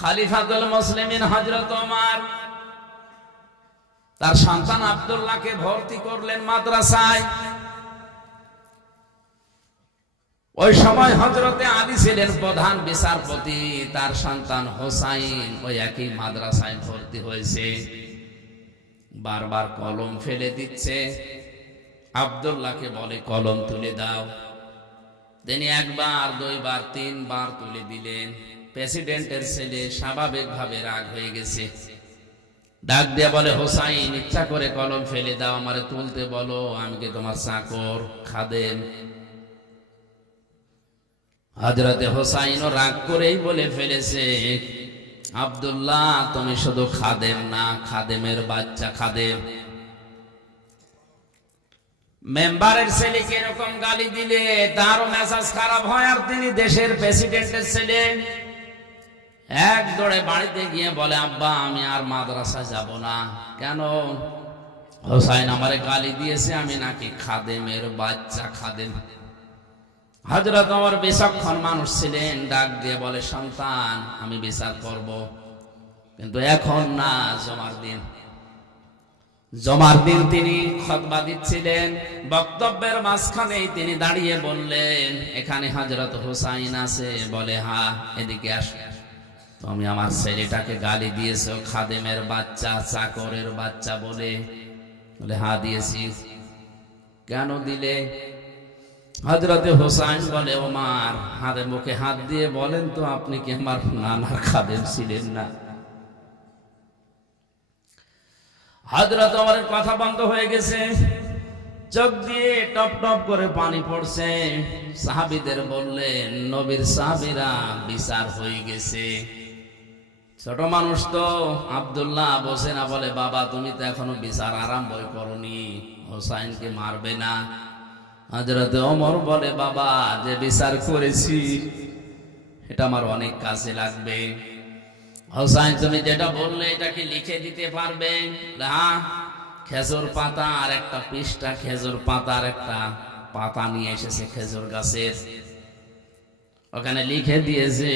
খলিফাতুল মুসলিমিন হযরত ওমর তার সন্তান আব্দুল্লাহকে ভর্তি করলেন মাদ্রাসায়। ওই সময় হযরতে আলী ছিলেন প্রধান বিচারপতি, তার সন্তান হোসাইন ওই একই মাদ্রাসায় ভর্তি হয়েছে। বারবার কলম ফেলে দিচ্ছে, আব্দুল্লাহকে বলে কলম তুলে দাও। তিনি একবার, দুইবার, তিনবার তুলে দিলেন। প্রেসিডেন্টের ছেলে স্বাভাবিকভাবে রাগ হয়ে গেছে, ডাক দিয়ে বলে, হোসাইন, ইচ্ছা করে কলম ফেলে দাও, আমারে তুলতে বলো, আমি কি তোমার চাকর, খাদেম? হযরতে হোসাইনও রাগ করেই বলে ফেলেছে, আব্দুল্লাহ, তুমি শুধু খাদেম না, খাদেমের বাচ্চা খাদেম। মেম্বারের ছেলেকে এরকম গালি দিলে তারও মেজাজ খারাপ হয়, আর তিনি দেশের প্রেসিডেন্টের ছেলে। এক দৌড়ে বাড়িতে গিয়ে বলে, আব্বা, আমি আর মাদ্রাসায় যাব না। কেন? হোসাইন আমারে গালি দিয়েছে, আমি নাকি খাদেমের বাচ্চা, খাদেম। হযরত ওমর বিচক্ষণ মানুষ ছিলেন, ডাক দিয়ে বলে, সন্তান, আমি বিচার করব, কিন্তু এখন না, জমার দিন। জমার দিন তিনি খুতবা দিচ্ছিলেন, বক্তব্যের মাঝখানেই তিনি দাঁড়িয়ে বললেন, এখানে হযরত হোসাইন আছে? বলে, হ্যাঁ, এদিকে আসো। তুমি আমার ছেলেটাকে গালি দিয়েছো খাদেমের বাচ্চা, চাকরের বাচ্চা বলে? বলে, হ্যাঁ দিয়েছি। কেন দিলে? হযরতে হোসাইন বলে, ওমর, হাতে মুখে হাত দিয়ে বলেন তো, আপনি কি আমার নানার খাদেম ছিলেন না? হযরত ওমরের কথা বন্ধ হয়ে গেছে, চোখ দিয়ে টপ টপ করে পানি পড়ছে। সাহাবীদের বললেন, নবীর সাহাবীরা, বিচার হয়ে গেছে। ছোট মানুষ তো, আব্দুল্লাহ বসে না, বলে, বাবা, তুমি তো এখনো বিচার আরম্ভই করনি, হোসাইনকে মারবে না? হযরত ওমর বলে, বাবা, যে বিচার করেছি এটা আমার অনেক কাজে লাগবে। হোসাইন, তুমি যেটা বললে এটা কি লিখে দিতে পারবে? হ্যাঁ। খেজুর পাতা আর একটা পৃষ্ঠা, খেজুর পাতার একটা পাতা নিয়ে এসেছে খেজুর গাছের, ওখানে লিখে দিয়েছে,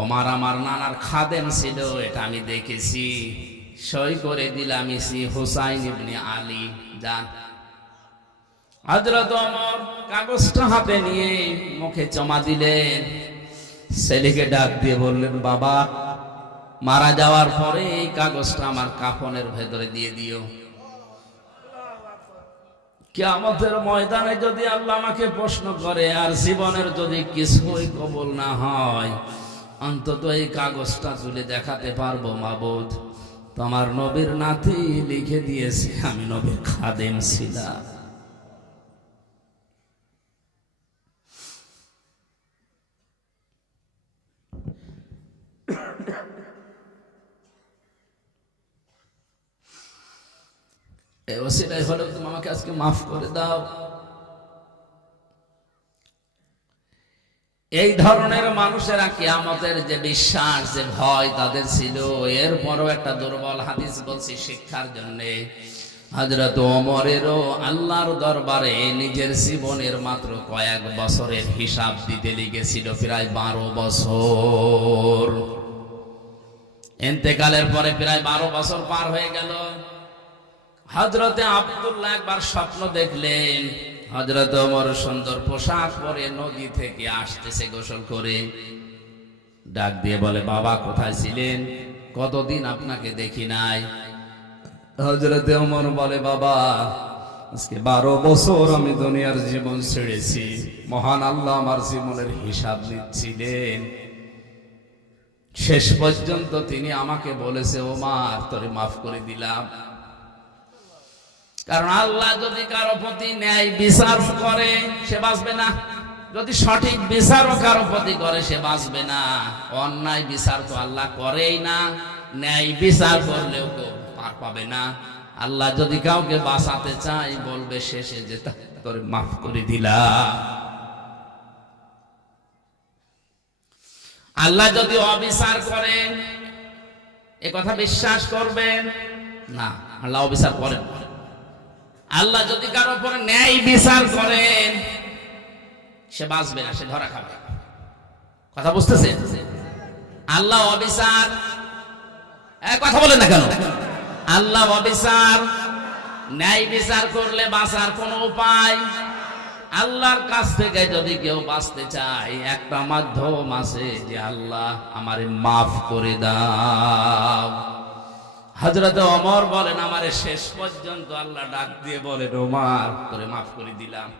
ওমর আমার নানার খাদেম ছিল, এটা আমি দেখেছি, সই করে দিলাম, ইসি হুসাইন ইবনে আলী। যান। হযরত ওমর কাগজটা হাতে নিয়ে মুখে জমা দিলেন। ছেলেকে ডাক দিয়ে বললেন, বাবা, মারা যাওয়ার পরে এই কাগজটা আমার কাফনের ভেতরে দিয়ে দিও। কিয়ামতের ময়দানে যদি আল্লাহ আমাকে প্রশ্ন করে আর জীবনের যদি কিছুই কবুল না হয়, অন্তত এই কাগজটা তুলে দেখাতে পারবো, মাবুদ, তোমার নবীর নাতি লিখে দিয়েছে আমি নবীর খাদেম ছিলাম। এই ওসিলায় হলেও তুমি আমাকে আজকে মাফ করে দাও। এই ধরনের মানুষেরা কিয়ামতের যে বিশ্বাস, যে ভয় তাদের ছিল, এরপরও একটা দুর্বল হাদিস বলছি শিক্ষার জন্য। হযরত ওমরেরও আল্লাহর দরবারে নিজের জীবনের মাত্র কয়েক বছরের হিসাব দিতে লেগেছিল প্রায় 12 বছর। ইন্তেকালের পরে প্রায় 12 বছর পার হয়ে গেল। হযরতে আব্দুল্লাহ একবার স্বপ্ন দেখলেন, হযরত ওমর সুন্দর পোশাক পরে নদী থেকে আসতেছে গোসল করে। ডাক দিয়ে বলে, বাবা, কোথায় ছিলেন? কতদিন আপনাকে দেখি নাই। হযরতে ওমর বলে, বাবা, আজকে 12 বছর আমি দুনিয়ার জীবন ছেড়েছি। মহান আল্লাহ আমার জীবনের হিসাব নিচ্ছিলেন। শেষ পর্যন্ত তিনি আমাকে বলেছে, ওমর, তোরে মাফ করে দিলাম। কারণ আল্লাহ যদি কারো প্রতি ন্যায় বিচার করে সে বাঁচবে না, যদি সঠিক বিচারও কারো প্রতি করে সে বাঁচবে না। অন্যায় বিচার তো আল্লাহ করেই না, ন্যায় বিচার করলেও কেউ পার পাবে না। আল্লাহ যদি কাউকে বাঁচাতে চায় বলবে শেষে যে তোরে মাফ করে দিলাম। আল্লাহ যদি অবিচার করেন এ কথা বিশ্বাস করবেন না, আল্লাহ অবিচার করেন। আল্লাহ যদি কারো উপর ন্যায় বিচার করেন সে বাঁচবে না, সে ধরা খাবে। কথা বুঝতেছেন? আল্লাহ অবিচার, কথা বলেন না কেন? আল্লাহ অবিচার, ন্যায় বিচার করলে বাঁচার কোন উপায়? আল্লাহর কাছ থেকে যদি কেউ বাঁচতে চায়, একটা মাধ্যম আছে যে আল্লাহ আমারে মাফ করে দাও। হযরত ওমর বলেন, আমারে শেষ পর্যন্ত আল্লাহ ডাক দিয়ে বলেন, ওমর তোরে মাফ করে দিলাম।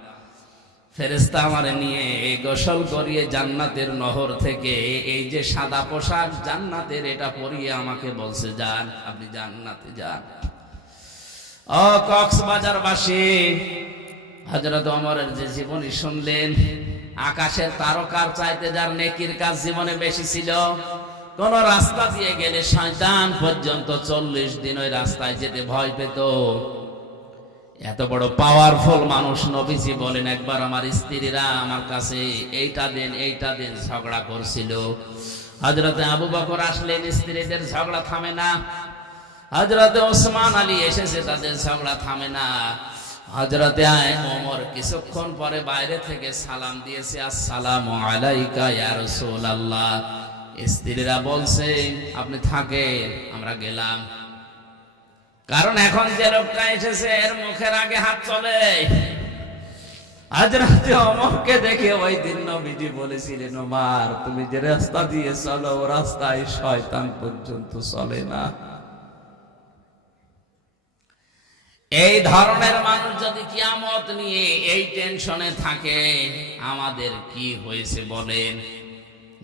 ফেরেশতা আমারে নিয়ে গোসল করিয়ে জান্নাতের নহর থেকে এই যে সাদা পোশাক জান্নাতের, এটা পরিয়ে আমাকে বলছে, যান আপনি জান্নাতে যান। ও কক্সবাজারবাসী, হযরত ওমরের যে জীবনী শুনলেন, আকাশের তারকার চাইতে যার নেকির কাজ জীবনে বেশি ছিল। কোন রাস্তা দিয়ে গেলে শয়তান পর্যন্ত 40 দিন ওই রাস্তায় যেতে ভয় পেত। এত বড় পাওয়ারফুল মানুষ নবীজি বলেন, একবার আমার স্ত্রীরা আমার কাছে এইটা দেন ঝগড়া করছিল। হযরতে আবু বকর আসলেন, স্ত্রীদের ঝগড়া থামে না। হযরতে ওসমান আলী এসেছে, তাদের ঝগড়া থামে না। হযরতে ওমর কিছুক্ষণ পরে বাইরে থেকে সালাম দিয়েছে, আসসালামু আলাইকা ইয়া রাসূলুল্লাহ। স্ত্রীরা বলছে, আপনি থাকেন, আমরা গেলাম। কারণ এখন যে লোকটা এসেছে এর মুখের আগে হাত চলে। হযরতে ওমরকে দেখে ওই দিন নবীজি বলেছিলেন, ওমর তুমি যে রাস্তা দিয়ে চলো, ও রাস্তায় শয়তান পর্যন্ত চলে না। এই ধরনের মানুষ যদি কিয়ামত নিয়ে এই টেনশনে থাকে, আমাদের কি হয়েছে বলেন?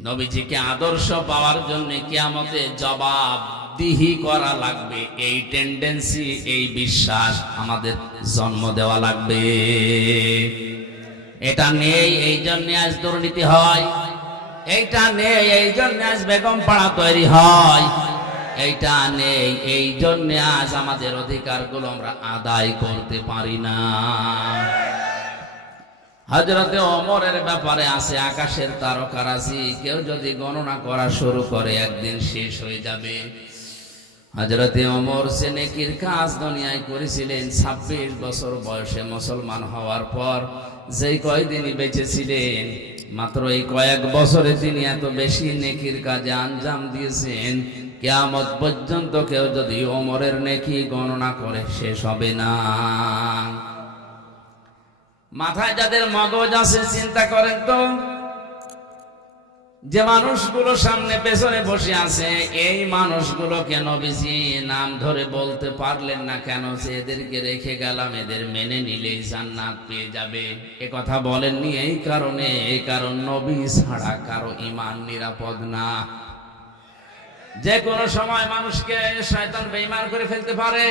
নবীজিকে আদর্শ পাওয়ার জন্য কিয়ামতে জবাবদিহি করা লাগবে। এই টেন্ডেন্সি, এই বিশ্বাস আমাদের জন্ম দেওয়া লাগবে। এটা নেই, এই জন্য আজ দুর্নীতি হয়। এইটা নেই, এই জন্য আজ বেগম পাড়া তৈরি হয়। এইটা নেই, এই জন্য আজ আমাদের অধিকারগুলো আমরা আদায় করতে পারি না। হযরতে ওমরের ব্যাপারে আছে আকাশের তারকারাজি, কেউ যদি গণনা করা শুরু করে একদিন শেষ হয়ে যাবে। হযরতে ওমর সে নেকির কাজ দুনিয়ায় করেছিলেন 26 বছর বয়সে মুসলমান হওয়ার পর। যেই কয়দিনই বেঁচে ছিলেন, মাত্র এই কয়েক বছরে তিনি এত বেশি নেকির কাজে আঞ্জাম দিয়েছেন, কিয়ামত পর্যন্ত কেউ যদি ওমরের নেকি গণনা করে শেষ হবে না। মাথায় যাদের মগজ আছে চিন্তা করেন তো, যে মানুষগুলো সামনে পেছনে বসে আছে, এই মানুষগুলোকে নবীজি নাম ধরে বলতে পারলেন না কেন? যে এদেরকে রেখে গেলাম, এদের মেনে নিলেই জান্নাত পেয়ে যাবে। এ কথা বলেননি এই কারণে, এই কারণ নবী ছাড়া কারো ঈমান নিরাপদ না। যে কোনো সময় মানুষকে শয়তান বেঈমান করে ফেলতে পারে।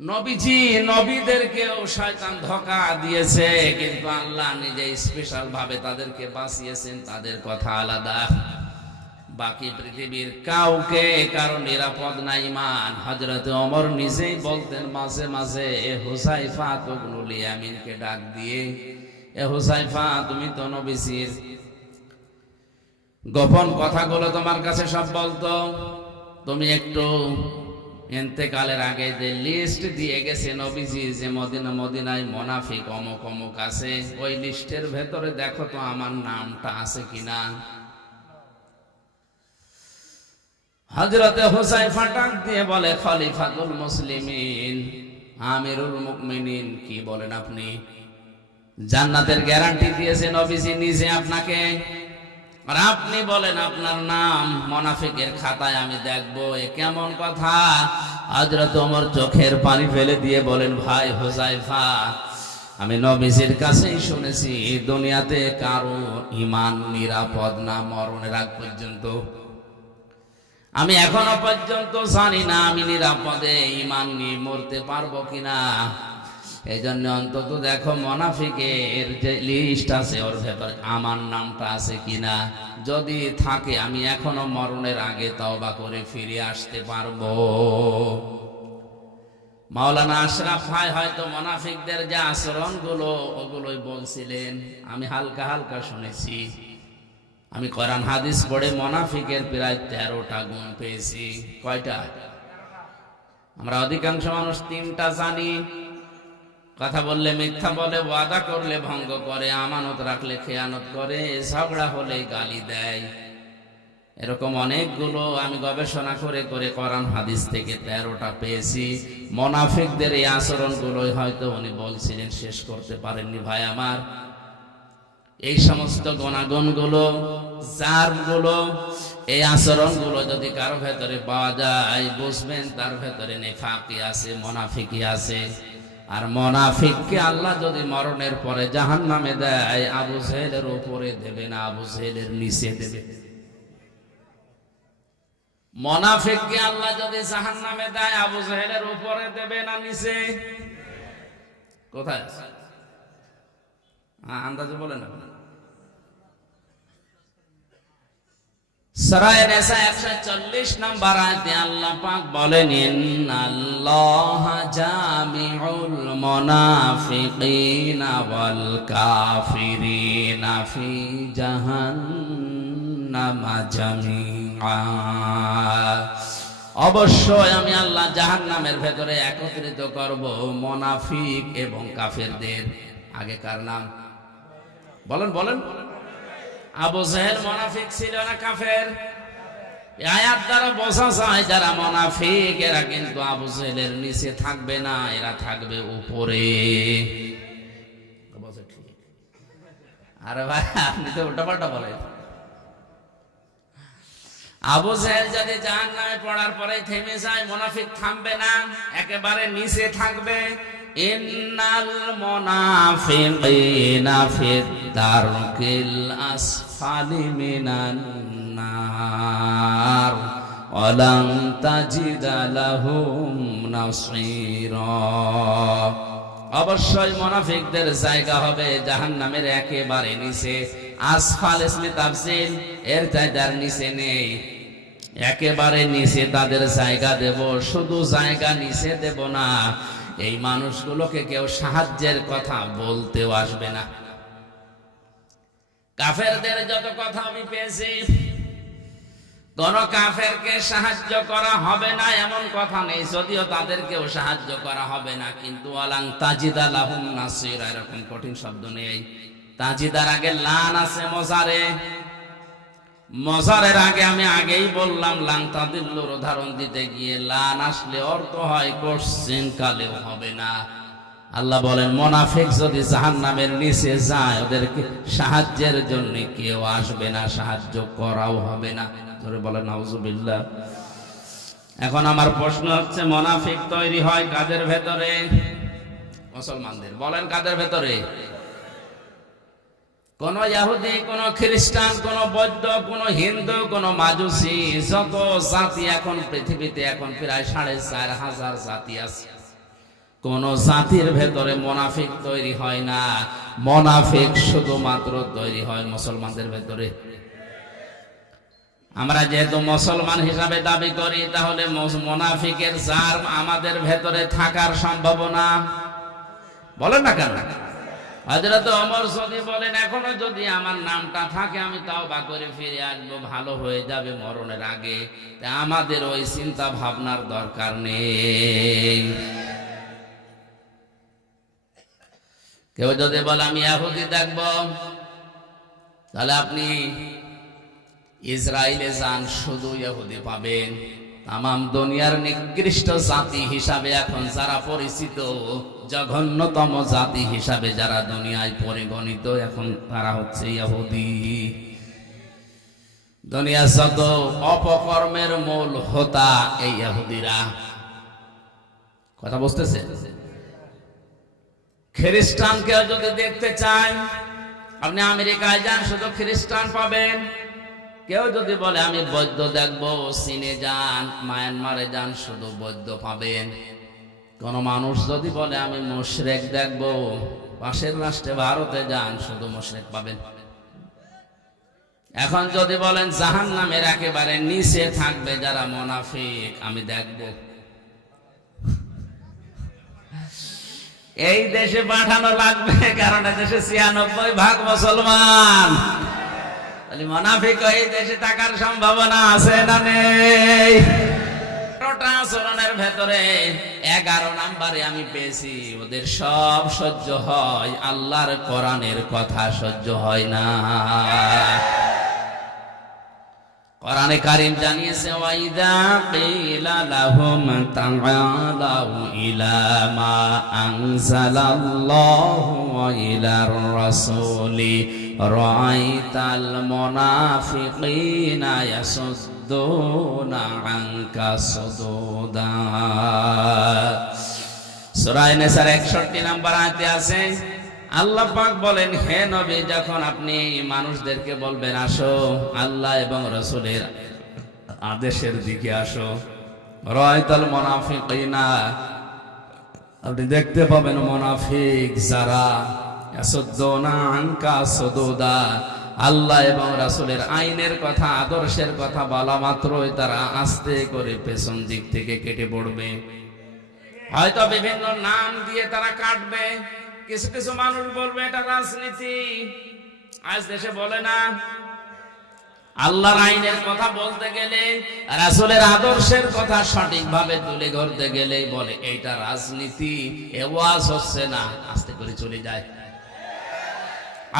নবীজি নবীদেরকেও শয়তান ধোঁকা দিয়েছে, কিন্তু আল্লাহ নিজে স্পেশাল ভাবে তাদেরকে বাঁচিয়েছেন। তাদের কথা আলাদা। বাকি পৃথিবীর কাউকে কারো নিরাপদ না ঈমান। হযরতে ওমর নিজেই বলতেন মাঝে মাঝে, হুযায়ফা ইবনুল ইয়ামিনকে ডাক দিয়ে, এ হুযায়ফা, তুমি তো নবীজির গোপন কথাগুলো তোমার কাছে সব বলতো, তুমি একটু ইন্তেকালের আগে যে লিস্ট দিয়ে গেছে নবীজি, যে মদিনায় মুনাফিক অমুক অমুক আছে, ওই লিস্টের ভেতরে দেখো তো আমার নামটা আছে কিনা। হযরতে হুযায়ফা ডাক দিয়ে বলে, খলিফাতুল মুসলিমিন, আমিরুল মুমিনিন, কি বলেন আপনি? জান্নাতের গ্যারান্টি দিয়েছে নবীজি নিজে আপনাকে, আর আপনি বলেন আপনার নাম মুনাফিকের খাতায় আমি দেখবো, এ কেমন কথা? হযরত ওমর চোখের পানি ফেলে দিয়ে বলেন, ভাই হুযায়ফা, আমি নবীজির কাছেই শুনেছি দুনিয়াতে কারো ঈমান নিরাপদ না মরণের আগ পর্যন্ত। আমি এখনো পর্যন্ত জানি না আমি নিরাপদে ঈমান নিয়ে মরতে পারবো কিনা। এই জন্য অন্তত দেখো মুনাফিকের যে লিস্ট আছে ওর ভেতরে আমার নামটা আছে কিনা। যদি থাকে আমি এখনো মরণের আগে তওবা করে ফিরে আসতে পারবো। মাওলানা আশরাফ ভাই হয়তো মুনাফিকদের যে আচরণগুলো ওগুলোই বলছিলেন, আমি হালকা হালকা শুনেছি। আমি কোরআন হাদিস পড়ে মুনাফিকের প্রায় 13টা গুণ পেয়েছি। কয়টা? আমরা অধিকাংশ মানুষ 3টা জানি। কথা বললে মিথ্যা বলে, ওয়াদা করলে ভঙ্গ করে, আমানত রাখলে খেয়ানত করে, ঝগড়া হলে গালি দেয়। এরকম অনেকগুলো আমি গবেষণা করে করে কোরআন হাদিস থেকে 13টা পেয়েছি। মুনাফিকদের এই আচরণগুলো হয়তো উনি বলছিলেন, শেষ করতে পারেননি ভাই আমার। এই সমস্ত গুণাগুণগুলো, জারগুলো, এই আচরণগুলো যদি কারো ভেতরে পাওয়া যায়, বুঝবেন তার ভেতরে নিফাকি আছে, মুনাফিকি আছে। আর মুনাফিককে আল্লাহ যদি মরণের পরে জাহান্নামে দেয়, আবু জেহেলের উপরে দেবে না, আবু জেহেলের নিচে দেবে। মুনাফিককে আল্লাহ যদি জাহান্নামে দেয়, আবু জেহেলের উপরে দেবে না নিচে? কোথায় আন্দাজে বলেন না। সূরা নিসা 140 নম্বর আয়াতে আল্লাহ পাক বলেন, ইন্নাল্লাহা জামিউল মুনাফিকিনা ওয়াল কাফিরিনা ফি জাহান্নামা জামিআ। অবশ্যই আমি আল্লাহ জাহান্নামের ভেতরে একত্রিত করব মুনাফিক এবং কাফেরদের। আগেকার নাম বলেন বলেন। আবু জেহেল মুনাফিক ছিল না কাফের? এই আয়াত দ্বারা বোঝা যায় যারা মুনাফিক এরা কিন্তু আবু জেহেলের নিচে থাকবে না, এরা থাকবে উপরে। আরে ভাই আপনি তো উল্টাপাল্টা বলেন। আবু জেহেল যদি জাহান্নামে পড়ার পরে থেমে যায়, মুনাফিক থামবে না, একেবারে নিচে থাকবে। ইন্নাল মুনাফিকিনা ফিদ দারকিল আসফালি মিনান নার ওয়া লান তাজিদা লাহুম নাসীরা। অবশ্যই মুনাফিকদের জায়গা হবে জাহান্নামের একেবারে নিচে। আসফাল ইসমে তাফসীল, এর চাইদার নিচে নেই, একেবারে নিচে তাদের জায়গা দেব। শুধু জায়গা নিচে দেব না, এই মানুষগুলোকে কেউ সাহায্যের কথা বলতেও আসবে না। কাফেরদের যত কথা আমি পেয়েছি, কোন কাফেরকে সাহায্য করা হবে না এমন কথা নেই, যদিও তাদেরকেও সাহায্য করা হবে না, কিন্তু ওয়ালান তাজিদা লাহুম নাসীরা এরকম কঠিন শব্দ নেই। তাজিদার আগে লান আছে মজারে, মজারের আগে আমি আগেই বললাম লান তাদিল্লুর উদাহরণ দিতে গিয়ে লান আসলে অর্থ হয় কোশ্চিন কালেও হবে না। আল্লাহ বলেন মুনাফিক যদি জাহান্নামের নিচে যায়, ওদেরকে সাহায্যের জন্য কেউ আসবে না, সাহায্য করাও হবে না। ধরে বলেন নাউজুবিল্লাহ। এখন আমার প্রশ্ন হচ্ছে, মুনাফিক তৈরি হয় কাদের ভেতরে? মুসলমানদের। বলেন কাদের ভেতরে? কোন ইহুদি, কোন খ্রিস্টান, কোন বৌদ্ধ, কোন হিন্দু, কোন মাজুসি, যত জাতি এখন পৃথিবীতে এখন প্রায় 4500 জাতি আছে, কোন জাতির ভেতরে মুনাফিক তৈরি হয় না। মুনাফিক শুধুমাত্র তৈরি হয় মুসলমানদের ভেতরে। আমরা যেহেতু মুসলমান হিসাবে দাবি করি, তাহলে মুনাফিকের জার আমাদের ভেতরে থাকার সম্ভাবনা, বলেন না কেন? হযরত ওমর যদি বলেন এখনো যদি আমার নামটা থাকে আমি তাওবা করে ফিরে আসবো, ভালো হয়ে যাবে মরণের আগে, তা আমাদের ওই চিন্তা ভাবনার দরকার নেই। কেউ যদি বলে আমি ইহুদি দেখবো, তাহলে আপনি ইসরায়েলে যান, শুধু ইহুদি পাবেন। তামাম দুনিয়ার নিকৃষ্ট জাতি হিসাবে এখন যারা পরিচিত, জঘন্যতম জাতি হিসাবে যারা দুনিয়ায় পরিগণিত, এখন তারা হচ্ছে ইহুদি। দুনিয়ার যত অপকর্মের মূল হোতা এই ইহুদিরা। কথা বুঝতেছে? খ্রিস্টানকে যদি দেখতে চান, আপনি আমেরিকায় যান, শুধু খ্রিস্টান পাবেন। কেউ যদি বলে আমি বৌদ্ধ দেখবো, চীনে যান, মায়ানমারে যান, শুধু বৌদ্ধ পাবেন। কোন মানুষ যদি বলে আমি মুশরিক দেখবো, পাশের রাষ্ট্রে ভারতে যান, শুধু মুশরিক পাবেন। এখন যদি বলেন জাহান্নামের একেবারে নিচে থাকবে যারা মুনাফিক, আমি দেখবো, এই দেশে পাঠানো লাগবে, কারণ দেশে 96% মুসলমান। মুনাফিক এই দেশে থাকার সম্ভাবনা আছে না নেই? 12টা আচরণের ভেতরে 11 নম্বরে আমি পেয়েছি, ওদের সব সহ্য হয়, আল্লাহর কোরআনের কথা সহ্য হয় না। কোরআনে কারীম জানিয়েছে ওয়াইদা কিলা লাহুম তাআলাউ ইলা মা আনজালাল্লাহু ওয়া ইলার রাসূলি রাআইতাল মুনাফিকিনা ইয়াসুদ্দুনা আনকা সুদুদা। সূরা নিসার 61 নম্বর আয়াতে আছে আল্লাহ পাক বলেন, হে নবী, যখন আপনি মানুষদেরকে বলবেন আসো আল্লাহ এবং রাসূলের আদেশের দিকে আসো, রাআইতাল মুনাফিকিনা, আপনি দেখতে পাবেন মুনাফিক যারা ইয়াসুদ্দুনা আনকা সুদুদা, আল্লাহ এবং রাসূলের আইনের কথা আদর্শের কথা বলা মাত্রই তারা আস্তে করে পেছন দিক থেকে কেটে পড়বে। হয়তো বিভিন্ন নাম দিয়ে তারা কাটবে। কিছু কিছু মানুষ বলবে এটা রাজনীতি। আজ দেশে বলে না, আল্লাহর আইনের কথা বলতে গেলে, রাসূলের আদর্শের কথা সঠিকভাবে তুলে ধরতে গেলে বলে এইটা রাজনীতি, এ ওয়াজ হচ্ছে না, আস্তে করে চলে যায়।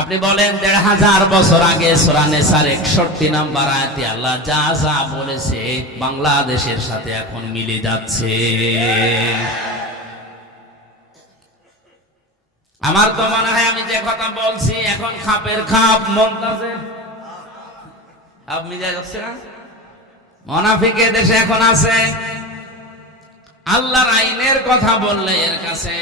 আপনি বলেন ১৫০০ বছর আগে সূরা নিসার ৬১ নম্বর আয়াতে আল্লাহ যা যা বলেছে বাংলাদেশের সাথে এখন মিলে যাচ্ছে। আমার তো মনে হয় আমি যে কথা বলছি এখন খাপের খাপ মন্তাজের খাপ মিলে যাচ্ছে না। মুনাফিকে দেশে এখন আছে। আল্লাহর আইনের কথা বললে এর কাছে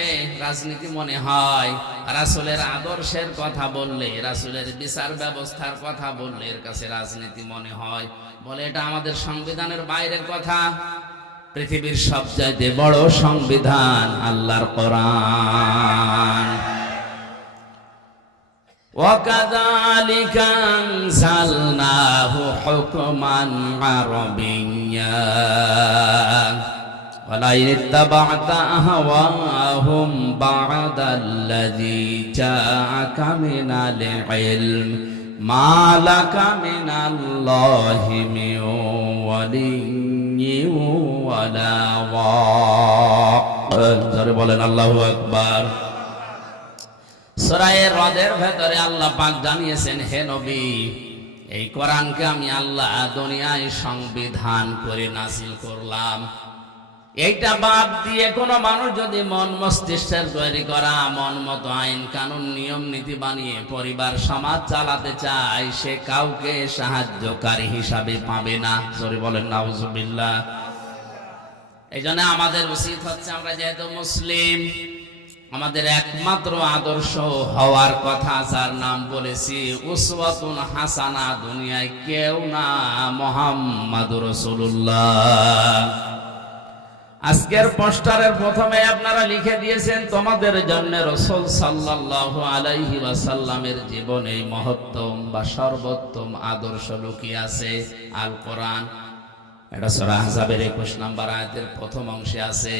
রাজনীতি মনে হয়, রাসূলের আদর্শের কথা বললে, রাসূলের বিচার ব্যবস্থার কথা বললে এর কাছে রাজনীতি মনে হয়। বলে এটা আমাদের সংবিধানের বাইরের কথা। পৃথিবীর সবচাইতে বড় সংবিধান আল্লাহর কোরআন। وَكَذَلِكَ أَنزَلْنَاهُ حُكْمًا عَرَبِيًّا وَلَئِنِ اتَّبَعْتَ أَهْوَاءَهُمْ بَعْدَ الَّذِي جَاءَكَ مِنَ الْعِلْمِ مَا لَكَ مِنَ اللَّهِ مِنْ وَلِيٍّ وَلَا وَاقٍ। জোরে বলেন আল্লাহু আকবার। সূরা রদের ভেতরে আল্লাহ পাক জানিয়েছেন, হে নবী, এই কোরআনকে আমি আল্লাহ দুনিয়ায় সংবিধান করে নাযিল করলাম। এইটা বাদ দিয়ে কোনো মানুষ যদি মন মস্তিষ্কের তৈরি করা মন মতো আইন কানুন নিয়ম নীতি বানিয়ে পরিবার সমাজ চালাতে চায়, সে কাউকে সাহায্যকারী হিসাবে পাবে না। জোরে বলেন নাউজুবিল্লাহ। এই জন্য আমাদের উচিত হচ্ছে, আমরা যেহেতু মুসলিম, আমাদের একমাত্র আদর্শ হওয়ার কথা যার নাম বলেছি উসওয়াতুন হাসানা, দুনিয়ায় কেউ না, মুহাম্মাদুর রাসূলুল্লাহ। আজকের পোস্টারের প্রথমে আপনারা লিখে দিয়েছেন তোমাদের জন্য রাসূল সাল্লাল্লাহু আলাইহি ওয়াসাল্লামের জীবনে মহত্তম বা সর্বোত্তম আদর্শ লুকিয়ে আছে আল কোরআন। এটা সূরা আহজাবের ২১ নম্বর আয়াতের প্রথম অংশে আছে।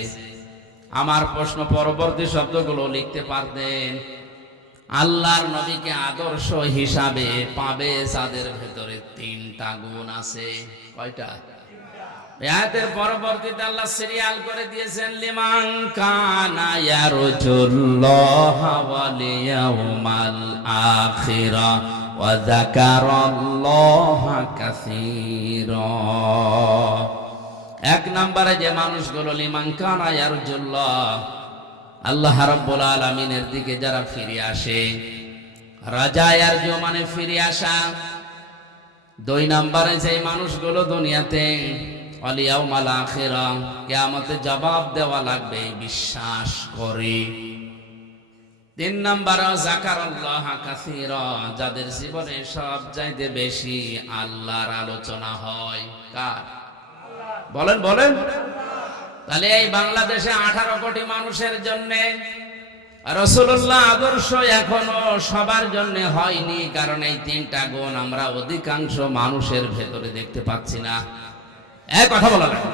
আমার প্রশ্ন, পরবর্তী শব্দগুলো লিখতে পারতেন। আল্লাহর নবীকে আদর্শ হিসাবে পাবে যাদের ভেতরে ৩টা গুণ আছে। কয়টা? আয়াতের পরবর্তীতে আল্লাহ সিরিয়াল করে দিয়েছেন, লিমান কানা ইয়ারজুল্লাহ ওয়াল ইয়াউমাল আখিরা ওয়া যাকারাল্লাহা কাসীরা। এক নম্বরে যে মানুষগুলো লিমান কানা ইয়ারজুল্লাহ, আল্লাহ রাব্বুল আলামিনের দিকে যারা ফিরে আসে, রাজা ইয়ারজু মানে ফিরে আসা। ২ নম্বরে যে মানুষগুলো দুনিয়াতে ওয়াল ইয়াউমাল আখিরা, কিয়ামতে জবাব দেওয়া লাগবে, বিশ্বাস করে। ৩ নম্বরে যাকারাল্লাহা কাসীরা, যাদের জীবনে সবচাইতে বেশি আল্লাহর আলোচনা হয়। কার? বলেন বলেন। তাহলে এই বাংলাদেশে 18 কোটি মানুষের জন্য রাসূলুল্লাহ আদর্শ এখনো সবার জন্য হয়নি, কারণ এই 3টা গুণ আমরা অধিকাংশ মানুষের ভেতরে দেখতে পাচ্ছি না। এক কথা বলা লাগে,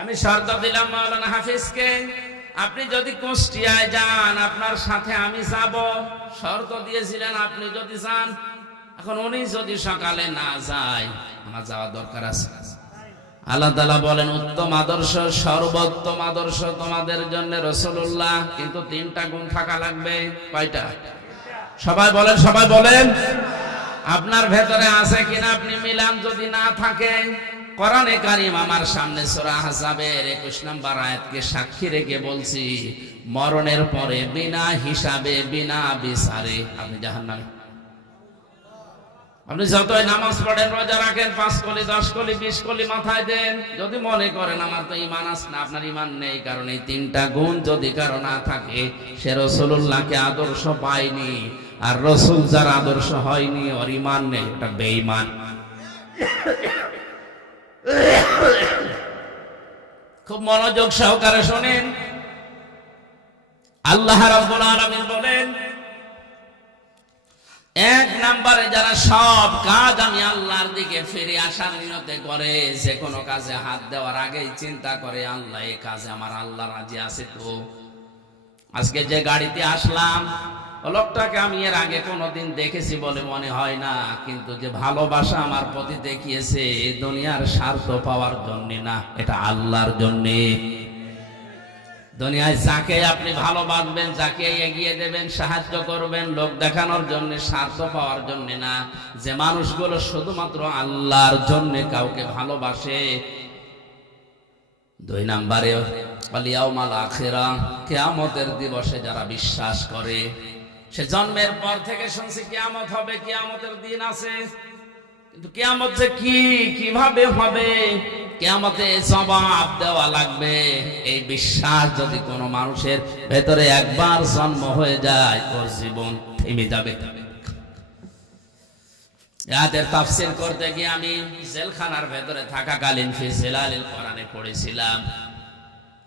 আমি শর্ত দিলাম মাওলানা হাফিজকে, আপনি যদি কুষ্টিয়ায় যান আপনার সাথে আমি যাব। শর্ত দিয়েছিলেন আপনি যদি যান। এখন উনি যদি সকালে না যায়, আমার যাওয়ার দরকার আছে। আল্লাহ তাআলা বলেন উত্তম আদর্শ, সর্বোত্তম আদর্শ তোমাদের জন্য রাসূলুল্লাহ, কিন্তু 3টা গুণ থাকা লাগবে। কয়টা? সবাই বলেন, সবাই বলেন। আপনার ভেতরে আছে কিনা আপনি মিলান। যদি না থাকে, কোরআনে কারীম আমার সামনে সূরা আহজাবের 21 নম্বর আয়াতকে সাক্ষী রেখে বলছি, মরণের পরে বিনা হিসাবে বিনা বিচারে আপনি জাহান্নামে। আপনি যতই নামাজ পড়েন, রোজা রাখেন, 5 কলি 10 কলি 20 কলি মাথায় দেন, যদি মনে করেন আমার তো ঈমান আছে না, আপনার ঈমান নেই। কারণ এই 3টা গুণ যদি কারো না থাকে, সে রাসূলুল্লাহকে আদর্শ পায়নি। আর রাসূল যার আদর্শ হয়নি, ওর ঈমান নেই, ওটা বেঈমান। খুব মনোযোগ সহকারে শুনেন। আল্লাহ রাব্বুল আলামিন বলেন, 1 নম্বরে যারা সব কাজ আমি আল্লাহর দিকে ফিরে আসার নিয়তে করে, যে কোনো কাজে হাত দেওয়ার আগেই চিন্তা করে আল্লাহ এই কাজে আমার আল্লাহ রাজি আছে তো। আজকে যে গাড়িতে আসলাম, লোকটাকে আমি এর আগে কোনোদিন দেখেছি বলে মনে হয় না, কিন্তু যে ভালোবাসা আমার প্রতি দেখিয়েছে, দুনিয়ার স্বার্থ পাওয়ার জন্য না, এটা আল্লাহর জন্যে। দুনিয়ায় যাকে আপনি ভালোবাসবেন, যাকে এগিয়ে দেবেন, সাহায্য করবেন, লোক দেখানোর জন্য, স্বার্থ পাওয়ার জন্য না। যে মানুষগুলো শুধুমাত্র আল্লাহর জন্য কাউকে ভালোবাসে। 2 নম্বরে ওয়াল ইয়াউমাল আখিরা, কিয়ামতের দিবসে যারা বিশ্বাস করে। সে জন্মের পর থেকে শুনছি কিয়ামত হবে, কিয়ামতের দিন আছে, কিন্তু কিয়ামত যে কি, কিভাবে হবে, কিয়ামতে জবাব দেওয়া লাগবে, এই বিশ্বাস যদি কোনো মানুষের ভেতরে একবার জন্ম হয়ে যায়, ওর জীবন থেমে যাবে। এর তাফসীর করতে গিয়ে আমি জেলখানার ভেতরে থাকাকালীন ফি জিলালিল কোরআনে পড়েছিলাম।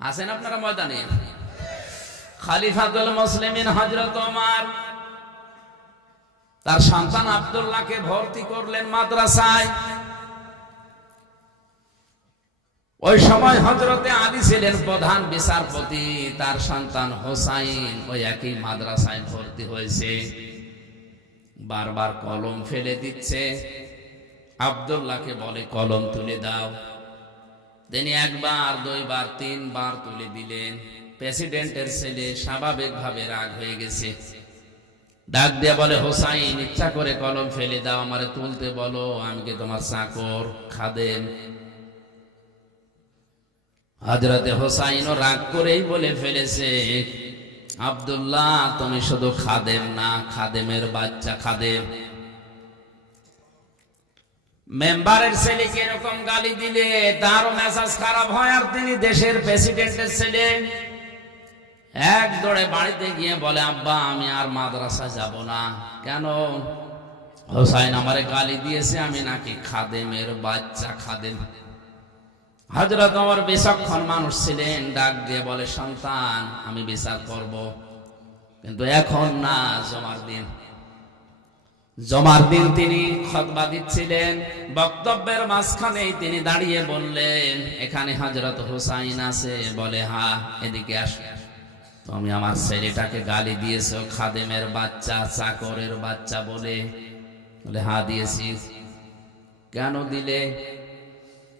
আছেন আপনারা ময়দানে? খলিফাতুল মুসলিমিন হযরত ওমর তার সন্তান আব্দুল্লাহকে ভর্তি করলেন মাদ্রাসায়। ওই সময় হযরতে আলী ছিলেন প্রধান বিচারপতি, তার সন্তান হোসাইন ওই একই মাদ্রাসায় ভর্তি হয়েছে। বারবার কলম ফেলে দিচ্ছে, আব্দুল্লাহকে বলে কলম তুলে দাও। তিনি 1 বার 2 বার 3 বার তুলে দিলেন। প্রেসিডেন্টের ছেলে স্বাভাবিকভাবে রাগ হয়ে গেছে, ডাক দিয়ে বলে, হোসাইন ইচ্ছা করে কলম ফেলে দাও, আমারে তুলতে বলো, আমি কি তোমার চাকর খাদেম? হযরতে হোসাইনও রাগ করেই বলে ফেলেছে, আব্দুল্লাহ তুমি শুধু খাদেম না, খাদেমের বাচ্চা খাদেম। মেম্বারের ছেলেকে এরকম গালি দিলে তারও মেজাজ খারাপ হয়। আর তিনি দেশের প্রেসিডেন্টের ছেলে, এক দৌড়ে বাড়িতে গিয়ে বলে, আব্বা আমি আর মাদ্রাসা যাব না। কেন? হোসাইন আমারে গালি দিয়েছে, আমি নাকি খাদেমের বাচ্চা খাদেম। হযরত ওমর বিচক্ষণ মানুষ ছিলেন, ডাক দিয়ে বলে, সন্তান আমি বিচার করব, কিন্তু এখন না, জমার দিন। জমার দিন তিনি খুতবা দিচ্ছিলেন, বক্তব্যের মাঝখানেই তিনি দাঁড়িয়ে বললেন, এখানে হযরত হোসাইন আছে? বলে হ্যাঁ। এদিকে আস। তুমি আমার ছেলেটাকে গালি দিয়েছো খাদেমের বাচ্চা, চাকরের বাচ্চা বলে? বলে হ্যাঁ দিয়েছি। কেন দিলে?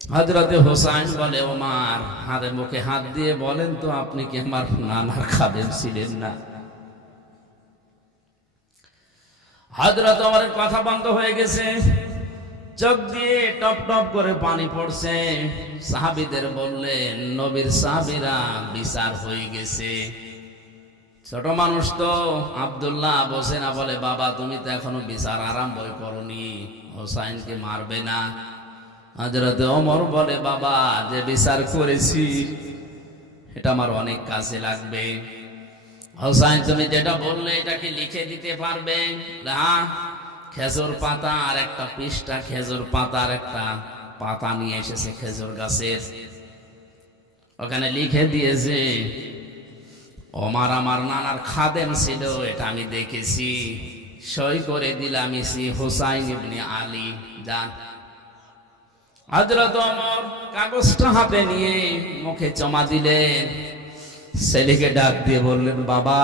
হযরতে হোসাইন বলে, ওমর হাতে মুখে হাত দিয়ে বলেন তো, আপনি কি আমার নানার খাদেম ছিলেন না? হযরত ওমরের কথা বন্ধ হয়ে গেছে, চোখ দিয়ে টপ টপ করে পানি পড়ছে। সাহাবীদের বললেন, নবীর সাহাবীরা বিচার হয়ে গেছে। ছোট মানুষ তো আব্দুল্লাহ বসে না, বলে বাবা তুমি তো এখনো বিচার আরম্ভই করনি, হোসাইনকে মারবে না? হযরত ওমর বলে, বাবা যে বিচার করেছি এটা আমার অনেক কাজে লাগবে। হোসাইন তুমি যেটা বললে এটা কি লিখে দিতে পারবে? হ্যাঁ। খেজুর পাতা আর একটা পৃষ্ঠা, খেজুর পাতার একটা পাতা নিয়ে এসেছে খেজুর গাছের, ওখানে লিখে দিয়েছে, ওমর আমার নানার খাদেম ছিল, এটা আমি দেখেছি, সই করে দিলাম ইসি হুসাইন ইবনে আলী। যান। হযরত ওমর কাগজটা হাতে নিয়ে মুখে জমা দিলেন। ছেলেকে ডাক দিয়ে বললেন, বাবা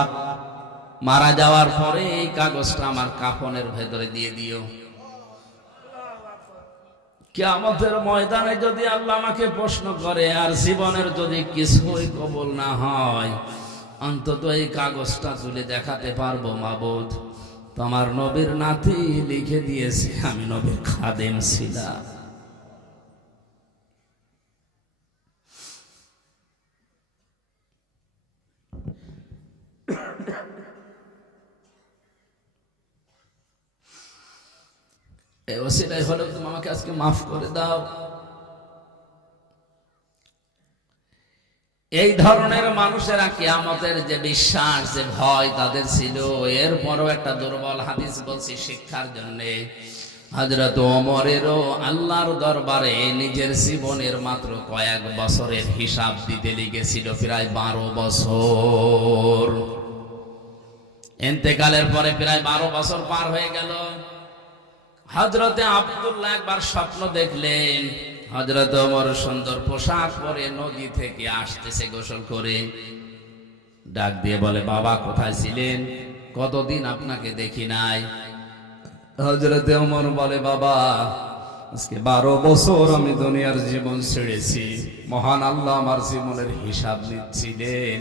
মারা যাওয়ার পরে এই কাগজটা আমার কাফনের ভেতরে দিয়ে দিও। কিয়ামতের ময়দানে যদি আল্লাহ আমাকে প্রশ্ন করে আর জীবনের যদি কিছুই কবুল না হয়, অন্তত এই কাগজটা তুলে দেখাতে পারবো, মাবুদ তোমার নবীর নাতি লিখে দিয়েছে আমি নবীর খাদেম ছিলাম। এই ওসিলাই হলেও তুমি আমাকে আজকে মাফ করে দাও। এই ধরনের মানুষেরা কিয়ামতের যে বিশ্বাস, যে ভয় তাদের ছিল, এরপরও একটা দুর্বল হাদিস বলছি শিক্ষার জন্য। হযরত ওমরেরও আল্লাহর দরবারে নিজের জীবনের মাত্র কয়েক বছরের হিসাব দিতে লিখেছিল, প্রায় 12 বছর। ইন্তেকালের পরে প্রায় 12 বছর পার হয়ে গেল। হযরতে আব্দুল্লাহ একবার স্বপ্ন দেখলেন, হযরত ওমর সুন্দর পোশাক পরে নদী থেকে আসতেছে গোসল করে। ডাক দিয়ে বলে, বাবা কোথায় ছিলেন? কতদিন আপনাকে দেখি নাই। হযরতে ওমর বলে, বাবা আজকে 12 বছর আমি দুনিয়ার জীবন ছেড়েছি। মহান আল্লাহ আমার জীবনের হিসাব নিচ্ছিলেন।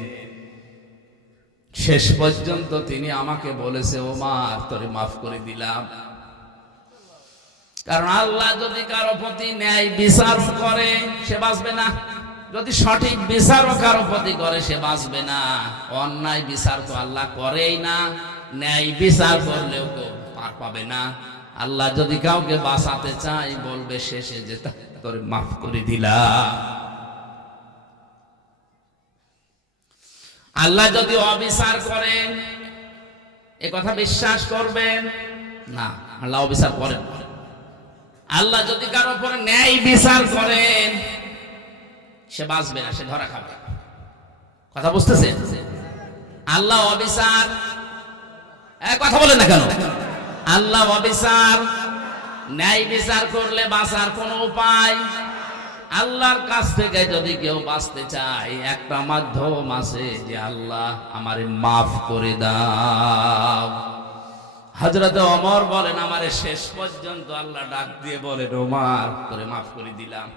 শেষ পর্যন্ত তিনি আমাকে বলেছে, ওমর তোরে মাফ করে দিলাম। কারণ আল্লাহ যদি কারো প্রতি ন্যায় বিচার করে সে বাঁচবে না, যদি সঠিক বিচারও কারো প্রতি করে সে বাঁচবে না। অন্যায় বিচার তো আল্লাহ করেই না, ন্যায় বিচার করলেও কেউ পার পাবে না। আল্লাহ যদি কাউকে বাঁচাতে চায় বলবে শেষে যে তোরে মাফ করে দিলাম। আল্লাহ যদি অবিচার করেন এ কথা বিশ্বাস করবেন না, আল্লাহ অবিচার করেন। আল্লাহ যদি কারো উপরে ন্যায় বিচার করেন সে বাঁচবে না, সে ধরা খাবে। কথা বুঝতেছেন? আল্লাহ অবিচার, কথা বলেন না কেন? আল্লাহ অবিচার, ন্যায় বিচার করলে বাঁচার কোনো উপায়। আল্লাহর কাছ থেকে যদি কেউ বাঁচতে চায় একটা মাধ্যম আছে, যে আল্লাহ আমারে মাফ করে দাও। হযরত ওমর বলেন, আমারে শেষ পর্যন্ত আল্লাহ ডাক দিয়ে বলেন, ওমর তোরে মাফ করে দিলাম।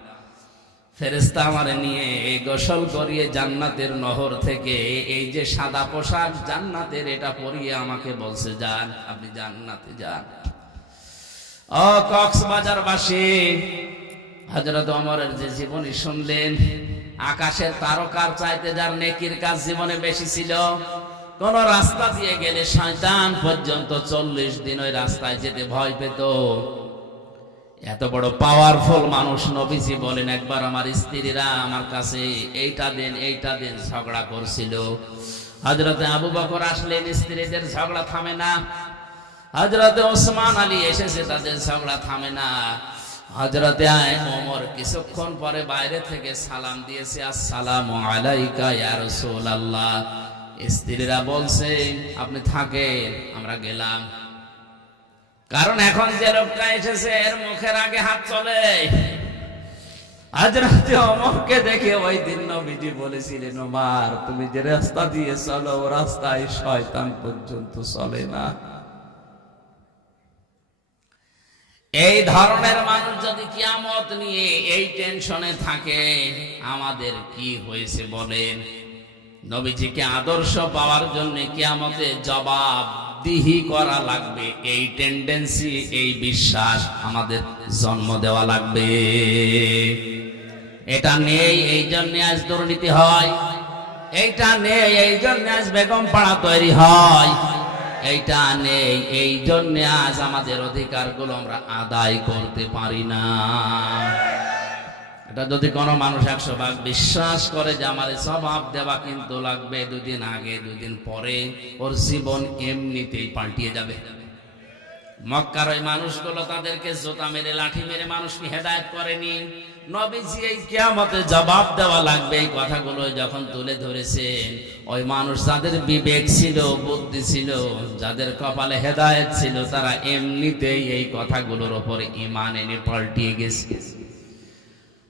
ফেরেশতা আমারে নিয়ে গোসল করিয়ে জান্নাতের নহর থেকে এই যে সাদা পোশাক জান্নাতের, এটা পরিয়ে আমাকে বলছে, যান আপনি জান্নাতে যান। ও কক্সবাজারবাসী, হযরত ওমরের যে জীবনী শুনলেন, আকাশের তারকার চাইতে যার নেকির কাজ জীবনে বেশি ছিল। কোন রাস্তা দিয়ে গেলে শয়তান পর্যন্ত 40 দিন ওই রাস্তায় যেতে ভয় পেত। এত বড় পাওয়ারফুল মানুষ নবীজি বলেন, একবার আমার স্ত্রীরা আমার কাছে এইটা দেন ঝগড়া করছিল। হযরতে আবু বকর আসলেন, স্ত্রীদের ঝগড়া থামে না। হযরতে ওসমান আলী এসেছে, তাদের ঝগড়া থামে না। হযরতে ওমর কিছুক্ষণ পরে বাইরে থেকে সালাম দিয়েছে, আসসালামু আলাইকা ইয়া রাসূলুল্লাহ। স্ত্রীরা বলছে, আপনি থাকেন, আমরা গেলাম। কারণ এখন যে লোকটা এসেছে এর মুখের আগে হাত চলে। হযরতে ওমরকে দেখে ওই দিন নবীজি বলেছিলেন, ওমর তুমি যে রাস্তা দিয়ে চলো ও রাস্তায় শয়তান পর্যন্ত চলে না। এই ধরনের মানুষ যদি কিয়ামত নিয়ে এই টেনশনে থাকে, আমাদের কি হয়েছে বলেন? নবীজিকে আদর্শ পাওয়ার জন্য কিয়ামতে জবাবদিহি করা লাগবে। এই টেন্ডেন্সি, এই বিশ্বাস আমাদের জন্ম দেওয়া লাগবে। এটা নেই এই জন্য আজ দুর্নীতি হয়, এইটা নেই এই জন্য আজ বেগম পাড়া তৈরি হয়, এইটা নেই এই জন্য আজ আমাদের অধিকারগুলো আমরা আদায় করতে পারি না। এটা যদি কোনো মানুষ 100 ভাগ বিশ্বাস করে যে আমার জবাব দেওয়া কিন্তু লাগবে, 2 দিন আগে 2 দিন পরে ওর জীবন এমনিতেই পাল্টিয়ে যাবে। মক্কার ওই মানুষগুলো তাদেরকে জোতা মেরে লাঠি মেরে মানুষকে হেদায়েত করেনি। নবীজি এই কিয়ামতে জবাব দেওয়া লাগবে এই কথাগুলো যখন তুলে ধরেছেন, ওই মানুষ যাদের বিবেক ছিল, বুদ্ধি ছিল, যাদের কপালে হেদায়েত ছিল, তারা এমনিতেই এই কথাগুলোর উপরে ঈমান এনে পাল্টিয়ে গেছে।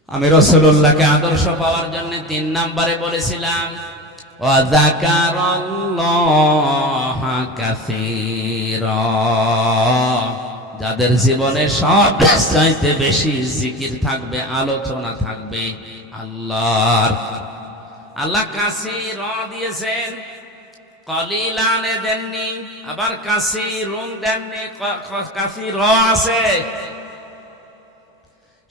আমি রাসূলুল্লাহকে আদর্শ পাওয়ার জন্য 3 নম্বরে বলেছিলাম, ওয়া যাকারাল্লাহা কাসীরা। যাদের জীবনে সবচাইতে বেশি জিকির থাকবে, আলোচনা থাকবে আল্লাহর। আল্লাহ কাসীরা দিয়েছেন, কলিলানে দেননি, আবার কাসিরুন দেননি, কাসির আছে।